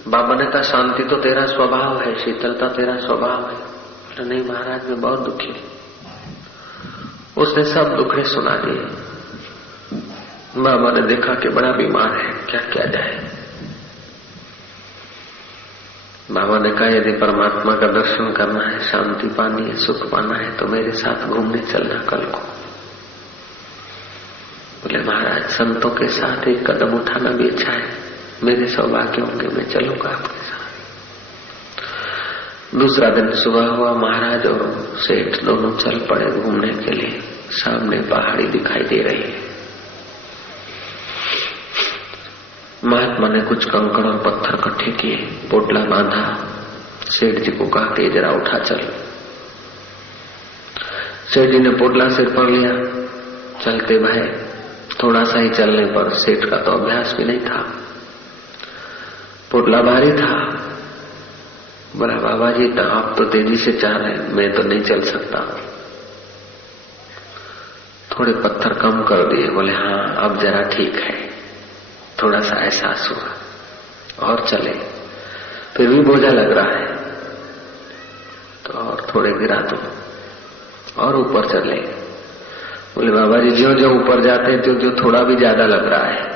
बाबा ने कहा, शांति तो तेरा स्वभाव है, शीतलता तेरा स्वभाव है। तो नहीं महाराज, मैं बहुत दुखी हूं। उसने सब दुखड़े सुना दिए। बाबा ने देखा कि बड़ा बीमार है, क्या किया जाए। बाबा ने कहा, यदि परमात्मा का दर्शन करना है, शांति पानी है, सुख पाना है, तो मेरे साथ घूमने चलना कल को। बोले महाराज, संतों के साथ एक कदम उठाना भी अच्छा है, मेरे सौभाग्य होंगे, मैं चलूंगा आपके साथ। दूसरा दिन सुबह हुआ, महाराज और सेठ दोनों चल पड़े घूमने के लिए। सामने पहाड़ी दिखाई दे रही है। महात्मा ने कुछ कंकड़ और पत्थर इकट्ठे किए, पोटला बांधा। सेठ जी को कहा कि जरा उठा चल। सेठ जी ने पोटला सिर पर लिया, चलते भाई। थोड़ा सा ही चलने पर सेठ का तो अभ्यास भी नहीं था, पोटला भारी था। बोला, बाबा जी तो आप तो तेजी से चाह रहे हैं, मैं तो नहीं चल सकता। थोड़े पत्थर कम कर दिए। बोले, हाँ अब जरा ठीक है, थोड़ा सा एहसास हुआ। और चले, फिर भी बोझा लग रहा है, तो और थोड़े गिरा दो और ऊपर चले। बोले, बाबा जी ज्यों ज्यों ऊपर जाते हैं त्यों ज्यों थोड़ा भी ज्यादा लग रहा है,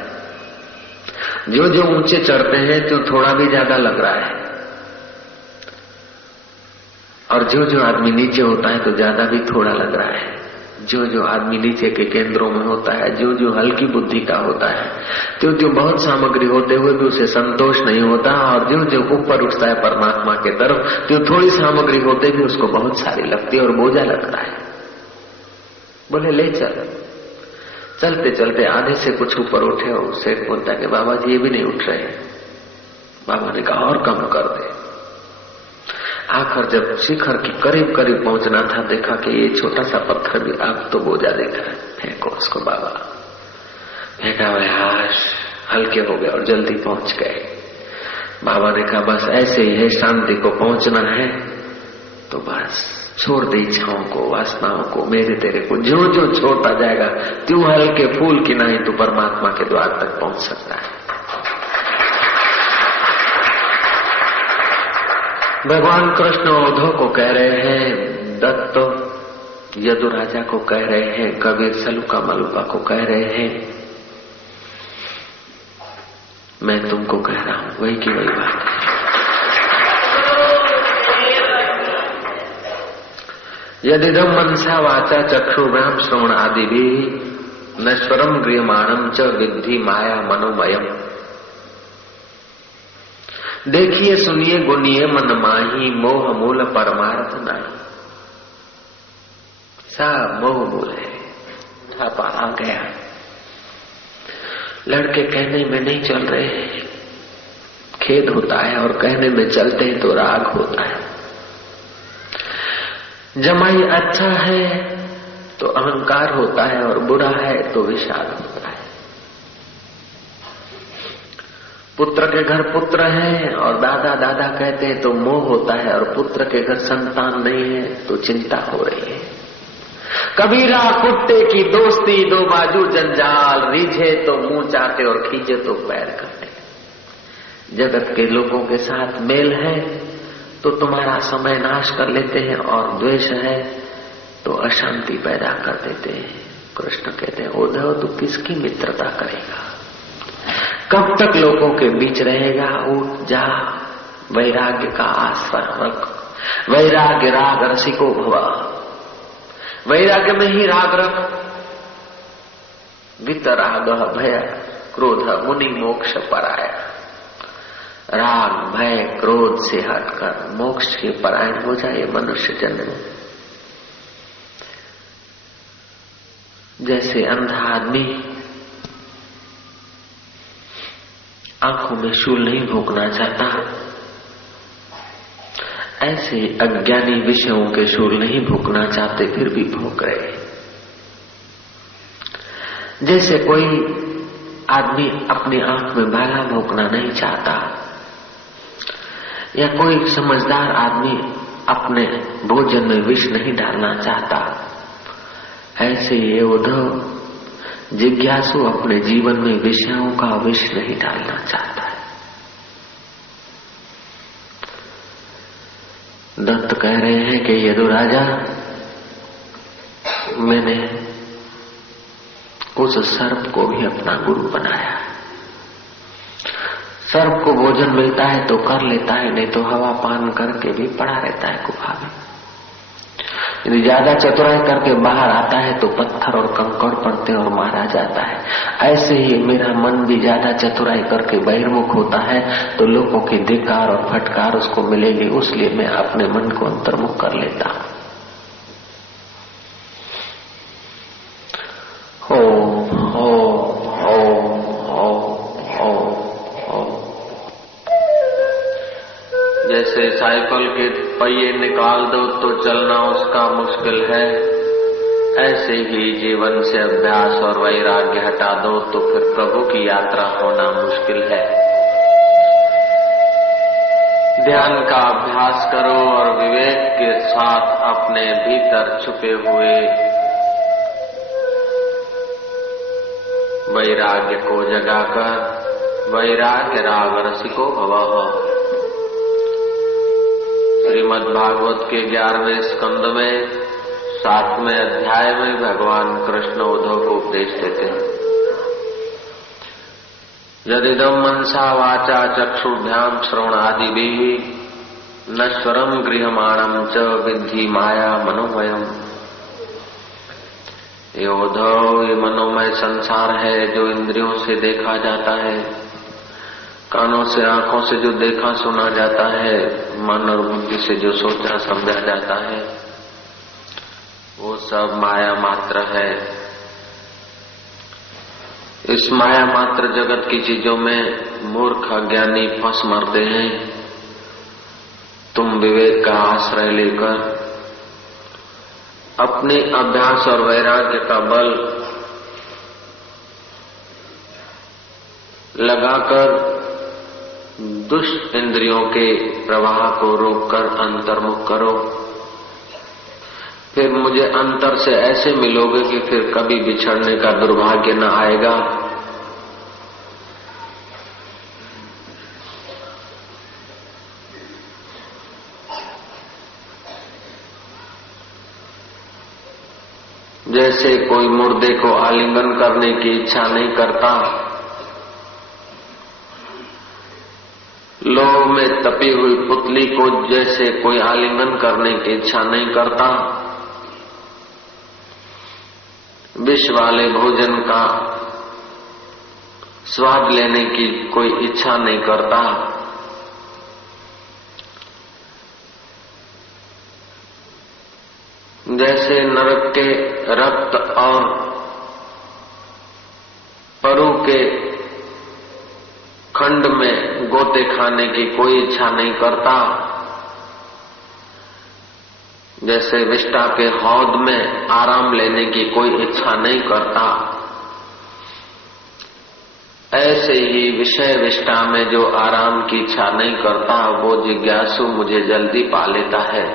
ज्यों ज्यों ऊंचे चढ़ते हैं त्यों थोड़ा भी ज्यादा लग रहा है, और जो जो आदमी नीचे होता है तो ज्यादा भी थोड़ा लग रहा है। जो जो आदमी नीचे के केंद्रों में होता है, जो जो हल्की बुद्धि का होता है, जो बहुत सामग्री होते हुए भी उसे संतोष नहीं होता, और जो जो ऊपर उठता है परमात्मा के तरफ, जो थोड़ी सामग्री होते भी उसको बहुत सारी लगती है और बोझा लगता है। बोले, ले चल। चलते चलते आधे से कुछ ऊपर उठे और सेठ बोलता कि बाबा जी ये भी नहीं उठ रहे। बाबा ने कहा, और कम कर दे। आखिर जब शिखर की करीब करीब पहुंचना था, देखा कि ये छोटा सा पत्थर भी अब तो बोझा देख रहा है, फेंको उसको। बाबा फेंका, हाश हल्के हो गए और जल्दी पहुंच गए। बाबा ने कहा, बस ऐसे ही है, शांति को पहुंचना है तो बस छोड़ दे इच्छाओं को, वासनाओं को, मेरे तेरे को। जो जो छोड़ता जाएगा त्यों हल्के फूल की नहीं तो परमात्मा के द्वार तक पहुंच सकता है। भगवान कृष्ण उद्धव को कह रहे हैं, दत्त यदु राजा को कह रहे हैं, कबीर सलूका मलूका को कह रहे हैं, मैं तुमको कह रहा हूं, वही की वही बात है। यदिदं मनसा वाचा चक्षुर्भ्याम श्रवण आदि भी नश्वरम गृह्यमाणं च विद्धि माया मनोमयम। देखिए सुनिए गुनिए मन माही मोह मूल परमार्थ नाही। सब मोह मूल है। थापा आ गया। लड़के कहने में नहीं चल रहे हैं, खेद होता है, और कहने में चलते हैं तो राग होता है। जमाई अच्छा है तो अहंकार होता है, और बुरा है तो विषाद होता है। पुत्र के घर पुत्र है और दादा दादा कहते हैं तो मोह होता है, और पुत्र के घर संतान नहीं है तो चिंता हो रही है। कबीरा कुत्ते की दोस्ती दो बाजू जंजाल, रीझे तो मुंह चाटे और खींचे तो पैर काटे। जगत के लोगों के साथ मेल है तो तुम्हारा समय नाश कर लेते हैं, और द्वेष है तो अशांति पैदा कर देते हैं। कृष्ण कहते हैं उद्धव तू किसकी मित्रता करेगा, कब तक लोगों के बीच रहेगा। उठ जा, वैराग्य का आश्रय रख। वैराग्य राग रसिको भवा, वैराग्य में ही राग रख। वितराग भय क्रोध मुनि मोक्ष पराया। राग भय क्रोध से हटकर मोक्ष के परायण हो जाए मनुष्य जन्म। जैसे अंधा आदमी आंखों में शूल नहीं भोंकना चाहता, ऐसे अज्ञानी विषयों के शूल नहीं भोंकना चाहते फिर भी भोंक रहे। जैसे कोई आदमी अपनी आंख में भाला भोंकना नहीं चाहता, या कोई समझदार आदमी अपने भोजन में विष नहीं डालना चाहता, ऐसे ये उद्धव जिज्ञासु अपने जीवन में विषयों का विष नहीं डालना चाहता है। दत्त कह रहे हैं कि यदु राजा, मैंने उस सर्प को भी अपना गुरु बनाया। सर्प को भोजन मिलता है तो कर लेता है, नहीं तो हवा पान करके भी पड़ा रहता है गुफा में। यदि ज्यादा चतुराई करके बाहर आता है तो पत्थर और कंकड़ पड़ते और मारा जाता है। ऐसे ही मेरा मन भी ज्यादा चतुराई करके बहिर्मुख होता है तो लोगों की धिक्कार और फटकार उसको मिलेगी, इसलिए मैं अपने मन को अंतर्मुख कर लेता हूं। जैसे साइकिल के पहिए निकाल दो तो चलना उसका मुश्किल है, ऐसे ही जीवन से अभ्यास और वैराग्य हटा दो तो फिर प्रभु की यात्रा होना मुश्किल है। ध्यान का अभ्यास करो और विवेक के साथ अपने भीतर छुपे हुए वैराग्य को जगाकर वैराग्य राग रसिको भवः। श्रीमद् भागवत के 11वें स्कंद में 7वें अध्याय में भगवान कृष्ण उद्धव को उपदेश देते हैं। यदिदं मनसा वाचा चक्षुर्भ्याम श्रवण आदि भी नश्वरम गृह्यमाणं च विद्धि माया मनोमयम। ये उद्धव, ये मनोमय संसार है जो इंद्रियों से देखा जाता है, कानों से आंखों से जो देखा सुना जाता है, मन और बुद्धि से जो सोचा समझा जाता है, वो सब माया मात्र है। इस माया मात्र जगत की चीजों में मूर्ख अज्ञानी फंस मरते हैं। तुम विवेक का आश्रय लेकर अपने अभ्यास और वैराग्य का बल लगाकर दुष्ट इंद्रियों के प्रवाह को रोककर अंतर्मुख करो। फिर मुझे अंतर से ऐसे मिलोगे कि फिर कभी बिछड़ने का दुर्भाग्य न आएगा। जैसे कोई मुर्दे को आलिंगन करने की इच्छा नहीं करता, लोभ में तपी हुई पुतली को जैसे कोई आलिंगन करने की इच्छा नहीं करता, विष वाले भोजन का स्वाद लेने की कोई इच्छा नहीं करता। जैसे नरक के रक्त और परु के खंड में गोते खाने की कोई इच्छा नहीं करता, जैसे विष्टा के हौद में आराम लेने की कोई इच्छा नहीं करता, ऐसे ही विषय विष्टा में जो आराम की इच्छा नहीं करता वो जिज्ञासु मुझे जल्दी पा लेता है।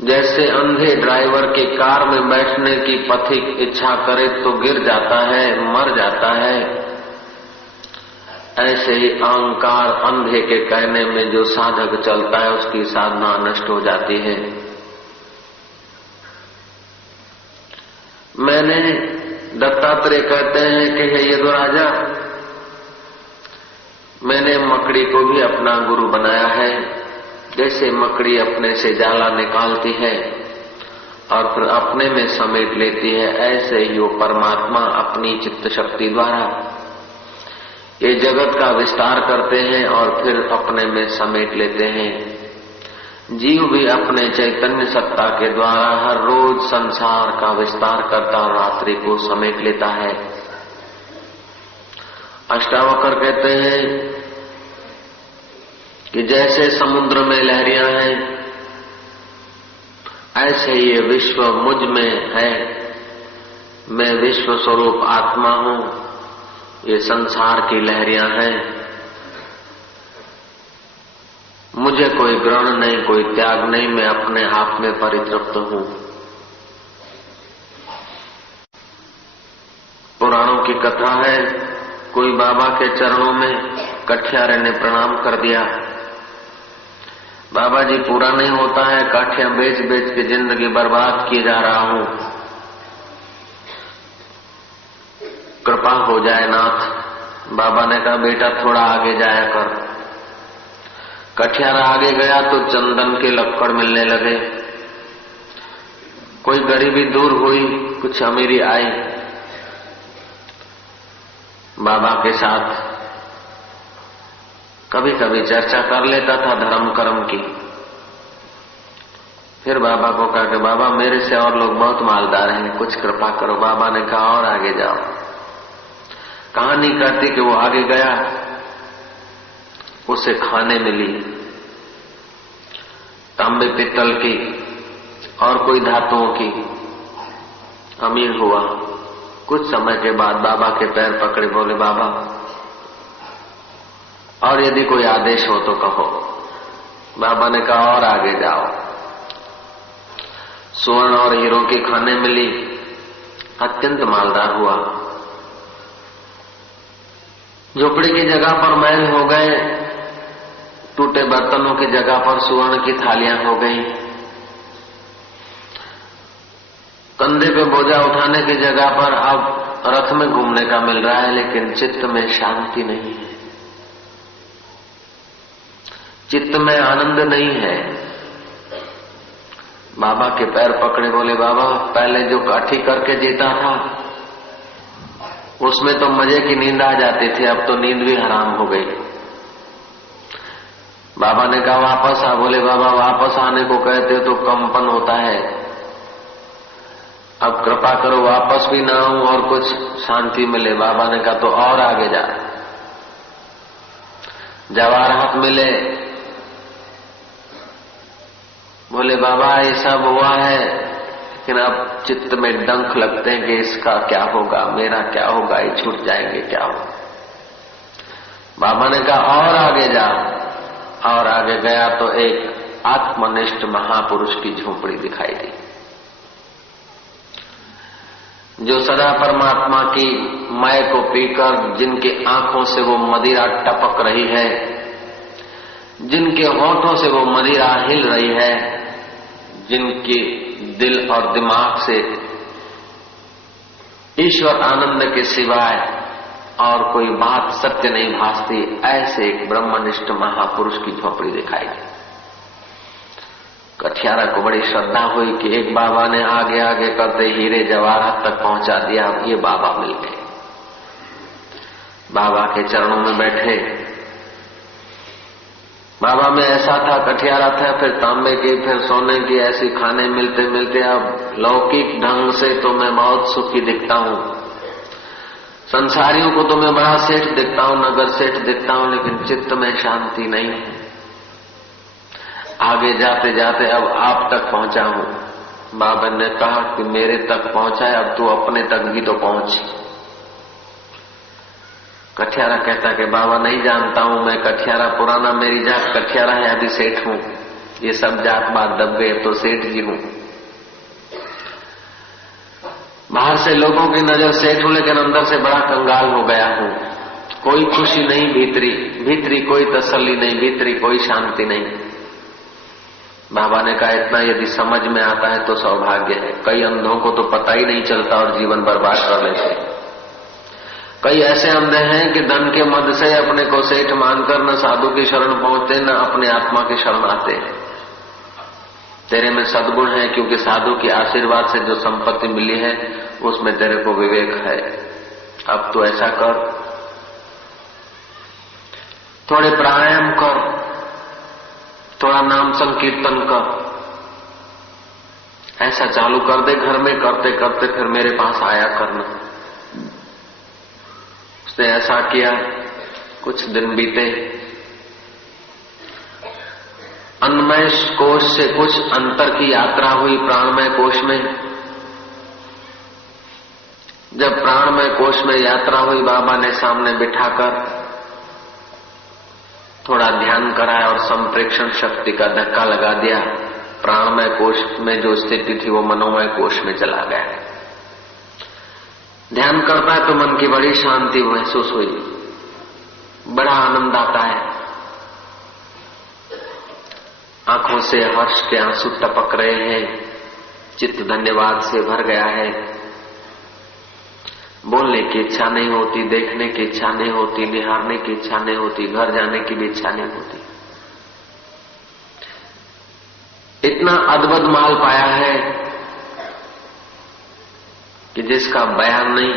जैसे अंधे ड्राइवर की कार में बैठने की पथिक इच्छा करे तो गिर जाता है, मर जाता है, ऐसे ही अहंकार अंधे के कहने में जो साधक चलता है उसकी साधना नष्ट हो जाती है। मैंने दत्तात्रेय कहते हैं कि हे यदुराजा, मैंने मकड़ी को भी अपना गुरु बनाया है। जैसे मकड़ी अपने से जाला निकालती है और फिर अपने में समेट लेती है, ऐसे ही वो परमात्मा अपनी चित्त शक्ति द्वारा ये जगत का विस्तार करते हैं और फिर अपने में समेट लेते हैं। जीव भी अपने चैतन्य सत्ता के द्वारा हर रोज संसार का विस्तार करता और रात्रि को समेट लेता है। अष्टावक्र कहते हैं कि जैसे समुद्र में लहरियां हैं, ऐसे ये विश्व मुझ में है। मैं विश्व स्वरूप आत्मा हूं, ये संसार की लहरियां हैं। मुझे कोई ग्रहण नहीं, कोई त्याग नहीं, मैं अपने आप में परितृप्त हूं। पुराणों की कथा है, कोई बाबा के चरणों में कठियारे ने प्रणाम कर दिया। बाबा जी, पूरा नहीं होता है, काठियां बेच बेच के जिंदगी बर्बाद किए जा रहा हूं, कृपा हो जाए नाथ। बाबा ने कहा, बेटा थोड़ा आगे जाया कर। कठियारा आगे गया तो चंदन के लक्कड़ मिलने लगे। कोई गरीबी दूर हुई, कुछ अमीरी आई। बाबा के साथ कभी कभी चर्चा कर लेता था धर्म कर्म की। फिर बाबा को कहा कि बाबा, मेरे से और लोग बहुत मालदार हैं, कुछ कृपा करो। बाबा ने कहा, और आगे जाओ। कहानी कहती कि वो आगे गया, उसे खाने मिली तांबे पित्तल की और कोई धातुओं की। अमीर हुआ। कुछ समय के बाद बाबा के पैर पकड़े, बोले, बाबा और यदि कोई आदेश हो तो कहो। बाबा ने कहा, और आगे जाओ। स्वर्ण और हीरो की खाने मिली, अत्यंत मालदार हुआ। झोपड़ी की जगह पर महल हो गए, टूटे बर्तनों की जगह पर सुवर्ण की थालियां हो गई। कंधे पे बोझा उठाने की जगह पर अब रथ में घूमने का मिल रहा है, लेकिन चित्त में शांति नहीं है, चित्त में आनंद नहीं है। बाबा के पैर पकड़े, बोले, बाबा पहले जो काठी करके जीता था उसमें तो मजे की नींद आ जाती थी, अब तो नींद भी हराम हो गई। बाबा ने कहा, वापस आ। बोले, बाबा वापस आने को कहते तो कंपन होता है, अब कृपा करो वापस भी ना आऊं और कुछ शांति मिले। बाबा ने कहा, तो और आगे जा। जवाहरात मिले। बोले, बाबा ये सब हुआ है, लेकिन अब चित्त में डंक लगते हैं कि इसका क्या होगा, मेरा क्या होगा, ये छूट जाएंगे क्या होगा। बाबा ने कहा, और आगे जा। और आगे गया तो एक आत्मनिष्ठ महापुरुष की झोपड़ी दिखाई दी, जो सदा परमात्मा की मय को पीकर, जिनकी आंखों से वो मदिरा टपक रही है, जिनके होठों से वो मदिरा हिल रही है, जिनके दिल और दिमाग से ईश्वर आनंद के सिवाय और कोई बात सत्य नहीं भासती, ऐसे एक ब्रह्मनिष्ठ महापुरुष की झोपड़ी दिखाई दी। कठियारा को बड़ी श्रद्धा हुई कि एक बाबा ने आगे आगे करते हीरे जवाहरात तक पहुंचा दिया। अब ये बाबा मिल गए, बाबा के चरणों में बैठे। बाबा में ऐसा था, कठियारा था, फिर तांबे की, फिर सोने की, ऐसी खाने मिलते मिलते अब लौकिक ढंग से तो मैं बहुत सुखी दिखता हूं। संसारियों को तो मैं बड़ा सेठ दिखता हूं, नगर सेठ दिखता हूं, लेकिन चित्त में शांति नहीं है। आगे जाते जाते अब आप तक पहुंचा हूं। बाबा ने कहा कि मेरे तक पहुंचा है, अब तू अपने तक भी तो पहुंच। कठियारा कहता कि बाबा नहीं जानता हूं मैं, कठियारा पुराना, मेरी जात कठियारा है, अभी सेठ हूं। ये सब जात बात दब गए, तो सेठ जी हूं। बाहर से लोगों की नजर सेठ हूं, लेकिन अंदर से बड़ा कंगाल हो गया हूं। कोई खुशी नहीं भीतरी, भीतरी कोई तसल्ली नहीं, भीतरी कोई शांति नहीं। बाबा ने कहा इतना यदि समझ में आता है तो सौभाग्य है। कई अंधों को तो पता ही नहीं चलता और जीवन बर्बाद कर लेते। कई ऐसे अंधे हैं कि धन के मद से अपने को सेठ मानकर न साधु की शरण पहुंचते, न अपने आत्मा की शरण आते हैं। तेरे में सद्गुण है, क्योंकि साधु के आशीर्वाद से जो संपत्ति मिली है उसमें तेरे को विवेक है। अब तो ऐसा कर, थोड़े प्राणायाम कर, थोड़ा नाम संकीर्तन कर, ऐसा चालू कर दे घर में। करते करते फिर मेरे पास आया करना। उसने ऐसा किया, कुछ दिन बीते। अन्नमय कोश से कुछ अंतर की यात्रा हुई प्राणमय कोश में। जब प्राणमय कोश में यात्रा हुई, बाबा ने सामने बिठाकर थोड़ा ध्यान कराया और संप्रेक्षण शक्ति का धक्का लगा दिया। प्राणमय कोश में जो स्थिति थी वो मनोमय कोश में चला गया। ध्यान करता है तो मन की बड़ी शांति महसूस हुई, बड़ा आनंद आता है। आंखों से हर्ष के आंसू टपक रहे हैं, चित्त धन्यवाद से भर गया है। बोलने की इच्छा नहीं होती, देखने की इच्छा नहीं होती, निहारने की इच्छा नहीं होती, घर जाने की भी इच्छा नहीं होती। इतना अद्भुत माल पाया है कि जिसका बयान नहीं।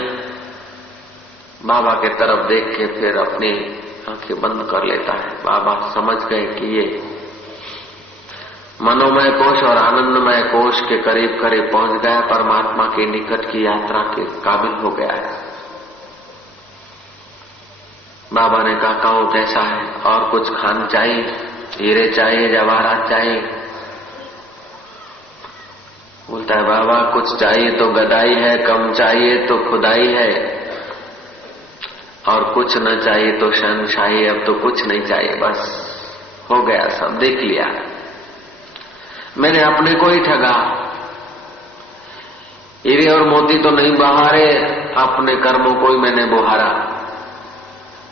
बाबा के तरफ देख के फिर अपनी आंखें बंद कर लेता है। बाबा समझ गए कि ये मनोमय कोश और आनंदमय कोश के करीब करीब पहुंच गया, परमात्मा के निकट की यात्रा के काबिल हो गया है। बाबा ने कहा कहो कैसा है, और कुछ खान चाहिए, हीरे चाहिए, जवाहरात चाहिए? बोलता है बाबा कुछ चाहिए तो गदाई है, कम चाहिए तो खुदाई है, और कुछ न चाहिए तो शहंशाही। अब तो कुछ नहीं चाहिए, बस हो गया, सब देख लिया। मैंने अपने को ही ठगा। हीरे और मोती तो नहीं बहारे, अपने कर्मों को ही मैंने बुहारा।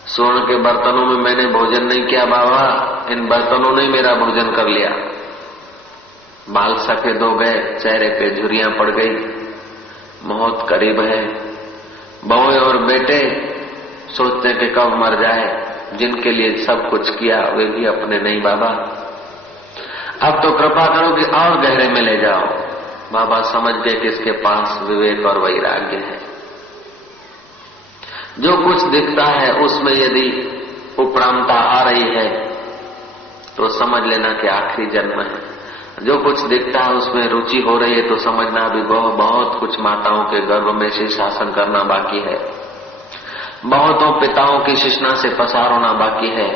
स्वर्ण के बर्तनों में मैंने भोजन नहीं किया बाबा, इन बर्तनों ने मेरा भोजन कर लिया। बाल सफेद हो गए, चेहरे पे झुर्रियां पड़ गई, मौत करीब है। बहुएं और बेटे सोचते हैं कि कब मर जाए, जिनके लिए सब कुछ किया वे भी अपने नहीं बाबा। अब तो कृपा करो कि और गहरे में ले जाओ। बाबा समझ गए कि इसके पास विवेक और वैराग्य है। जो कुछ दिखता है उसमें यदि उपरामता आ रही है तो समझ लेना कि आखिरी जन्म है। जो कुछ दिखता है उसमें रुचि हो रही है तो समझना भी बहुत कुछ माताओं के गर्भ में शीर्षासन करना बाकी है, बहुतों पिताओं की शिश्ना से पसार होना बाकी है।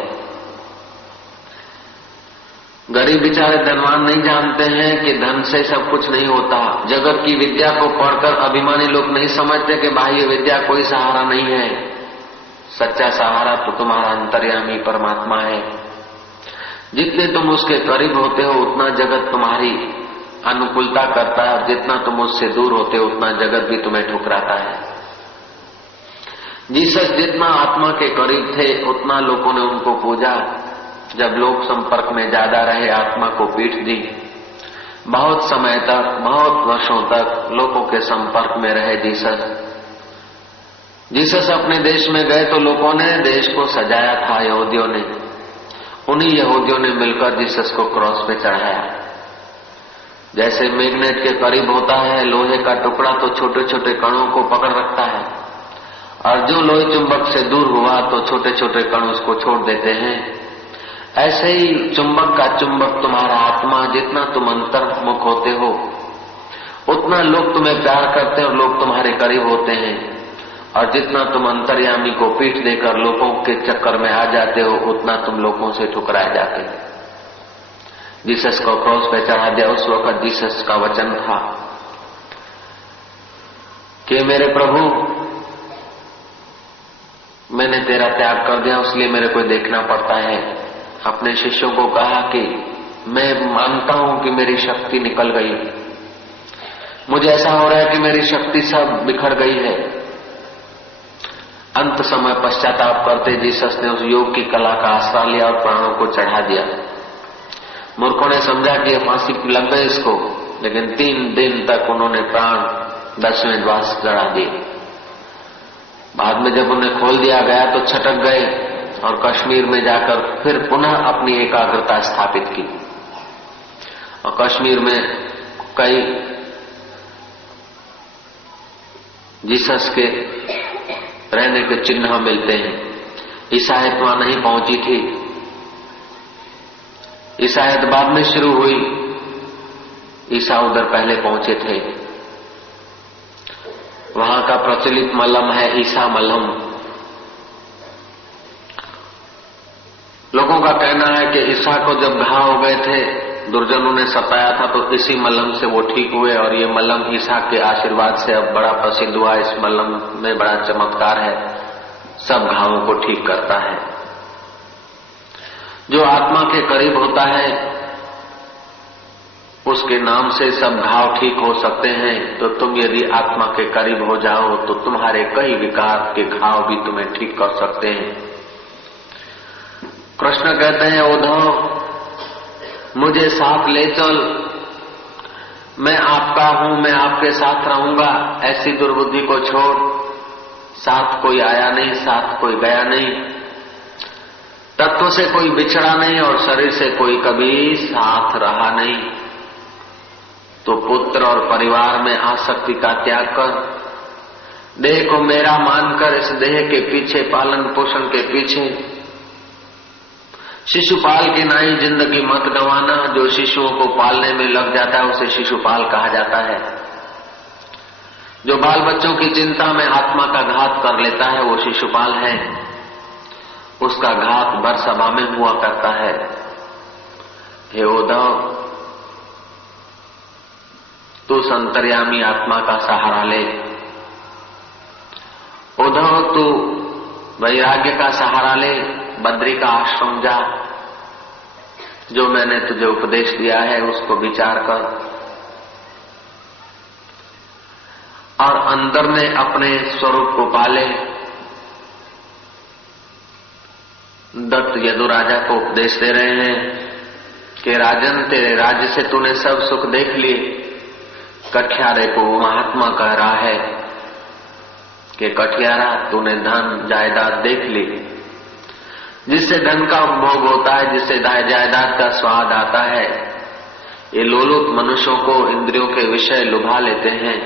गरीब बेचारे धनवान नहीं जानते हैं कि धन से सब कुछ नहीं होता। जगत की विद्या को पढ़कर अभिमानी लोग नहीं समझते कि बाह्य विद्या कोई सहारा नहीं है। सच्चा सहारा तो तुम्हारा अंतर्यामी परमात्मा है। जितने तुम उसके करीब होते हो उतना जगत तुम्हारी अनुकूलता करता है, और जितना तुम उससे दूर होते हो उतना जगत भी तुम्हें ठुकराता है। जीसस जितना आत्मा के करीब थे उतना लोगों ने उनको पूजा। जब लोग संपर्क में ज्यादा रहे, आत्मा को पीठ दी। बहुत समय तक, बहुत वर्षों तक लोगों के संपर्क में रहे जीसस अपने देश में गए तो लोगों ने देश को सजाया था, यहूदियों ने। उन्हीं यहूदियों ने मिलकर जीसस को क्रॉस पे चढ़ाया। जैसे मैग्नेट के करीब होता है लोहे का टुकड़ा तो छोटे छोटे कणों को पकड़ रखता है, और जो लोहे चुंबक से दूर हुआ तो छोटे छोटे कण उसको छोड़ देते हैं। ऐसे ही चुंबक का चुंबक तुम्हारा आत्मा, जितना तुम अंतर्मुख होते हो उतना लोग तुम्हें प्यार करते हैं और लोग तुम्हारे करीब होते हैं, और जितना तुम अंतर्यामी को पीठ देकर लोगों के चक्कर में आ जाते हो उतना तुम लोगों से ठुकराए जाते हो। जीसस को क्रॉस पे चढ़ा दिया, उस वक्त जीसस का वचन था कि मेरे प्रभु मैंने तेरा त्याग कर दिया इसलिए मेरे को देखना पड़ता है। अपने शिष्यों को कहा कि मैं मानता हूं कि मेरी शक्ति निकल गई, मुझे ऐसा हो रहा है कि मेरी शक्ति सब बिखर गई है। अंत समय पश्चाताप करते जीसस ने उस योग की कला का आसरा लिया और प्राणों को चढ़ा दिया। मूर्खों ने समझा कि ये फांसी लग गई इसको, लेकिन 3 दिन तक उन्होंने प्राण 10वें द्वार जड़ा दिए। बाद में जब उन्हें खोल दिया गया तो छटक गए और कश्मीर में जाकर फिर पुनः अपनी एकाग्रता स्थापित की, और कश्मीर में कई जीसस के रहने के चिन्ह मिलते हैं। ईसाईयत वहां नहीं पहुंची थी, ईसाईयत बाद में शुरू हुई, ईसा उधर पहले पहुंचे थे। वहां का प्रचलित मलहम है ईसा मलहम। लोगों का कहना है कि ईसा को जब घाव हो गए थे, दुर्जनों ने सताया था, तो इसी मलहम से वो ठीक हुए, और ये मलहम ईसा के आशीर्वाद से अब बड़ा प्रसिद्ध हुआ। इस मलहम में बड़ा चमत्कार है, सब घावों को ठीक करता है। जो आत्मा के करीब होता है उसके नाम से सब घाव ठीक हो सकते हैं। तो तुम यदि आत्मा के करीब हो जाओ तो तुम्हारे कई विकार के घाव भी तुम्हें ठीक कर सकते हैं। कृष्ण कहते हैं, उद्धव मुझे साथ ले चल, मैं आपका हूं, मैं आपके साथ रहूंगा। ऐसी दुर्बुद्धि को छोड़, साथ कोई आया नहीं, साथ कोई गया नहीं, तत्व से कोई बिछड़ा नहीं और शरीर से कोई कभी साथ रहा नहीं। तो पुत्र और परिवार में आसक्ति का त्याग कर, देह को मेरा मानकर इस देह के पीछे, पालन पोषण के पीछे शिशुपाल की नाई जिंदगी मत गंवाना। जो शिशुओं को पालने में लग जाता है उसे शिशुपाल कहा जाता है। जो बाल बच्चों की चिंता में आत्मा का घात कर लेता है वो शिशुपाल है। उसका घात बरसभा में हुआ करता है। हे उद्धव, तू संतर्यामी आत्मा का सहारा ले। उद्धव, तू वैराग्य का सहारा ले, बद्री का आश्रम जा। जो मैंने तुझे उपदेश दिया है उसको विचार कर, और अंदर में अपने स्वरूप को पाले। दत्त यदु राजा को उपदेश दे रहे हैं कि राजन, तेरे राज्य से तूने सब सुख देख लिए। कठियारे को वो महात्मा कह रहा है कि कठियारा, तूने धन जायदाद देख ली। जिससे धन का उपभोग होता है, जिससे जायदाद का स्वाद आता है, ये लोलुप मनुष्यों को इंद्रियों के विषय लुभा लेते हैं।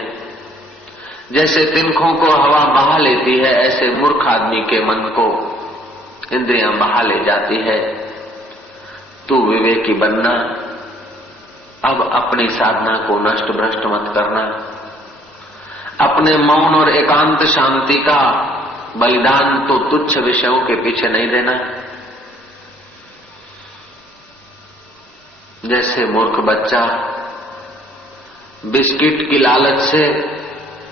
जैसे तिनकों को हवा बहा लेती है, ऐसे मूर्ख आदमी के मन को इंद्रियां बहा ले जाती है। तू विवेकी बनना, अब अपनी साधना को नष्ट भ्रष्ट मत करना। अपने मौन और एकांत शांति का बलिदान तो तुच्छ विषयों के पीछे नहीं देना। जैसे मूर्ख बच्चा बिस्किट की लालच से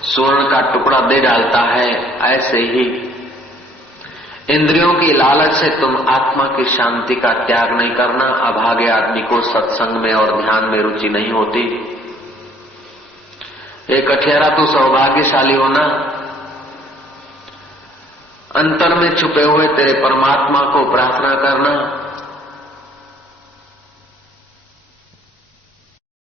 स्वर्ण का टुकड़ा दे डालता है, ऐसे ही इंद्रियों की लालच से तुम आत्मा की शांति का त्याग नहीं करना। अभागे आदमी को सत्संग में और ध्यान में रुचि नहीं होती। एक कठियारा, तू सौभाग्यशाली होना, अंतर में छुपे हुए तेरे परमात्मा को प्रार्थना करना।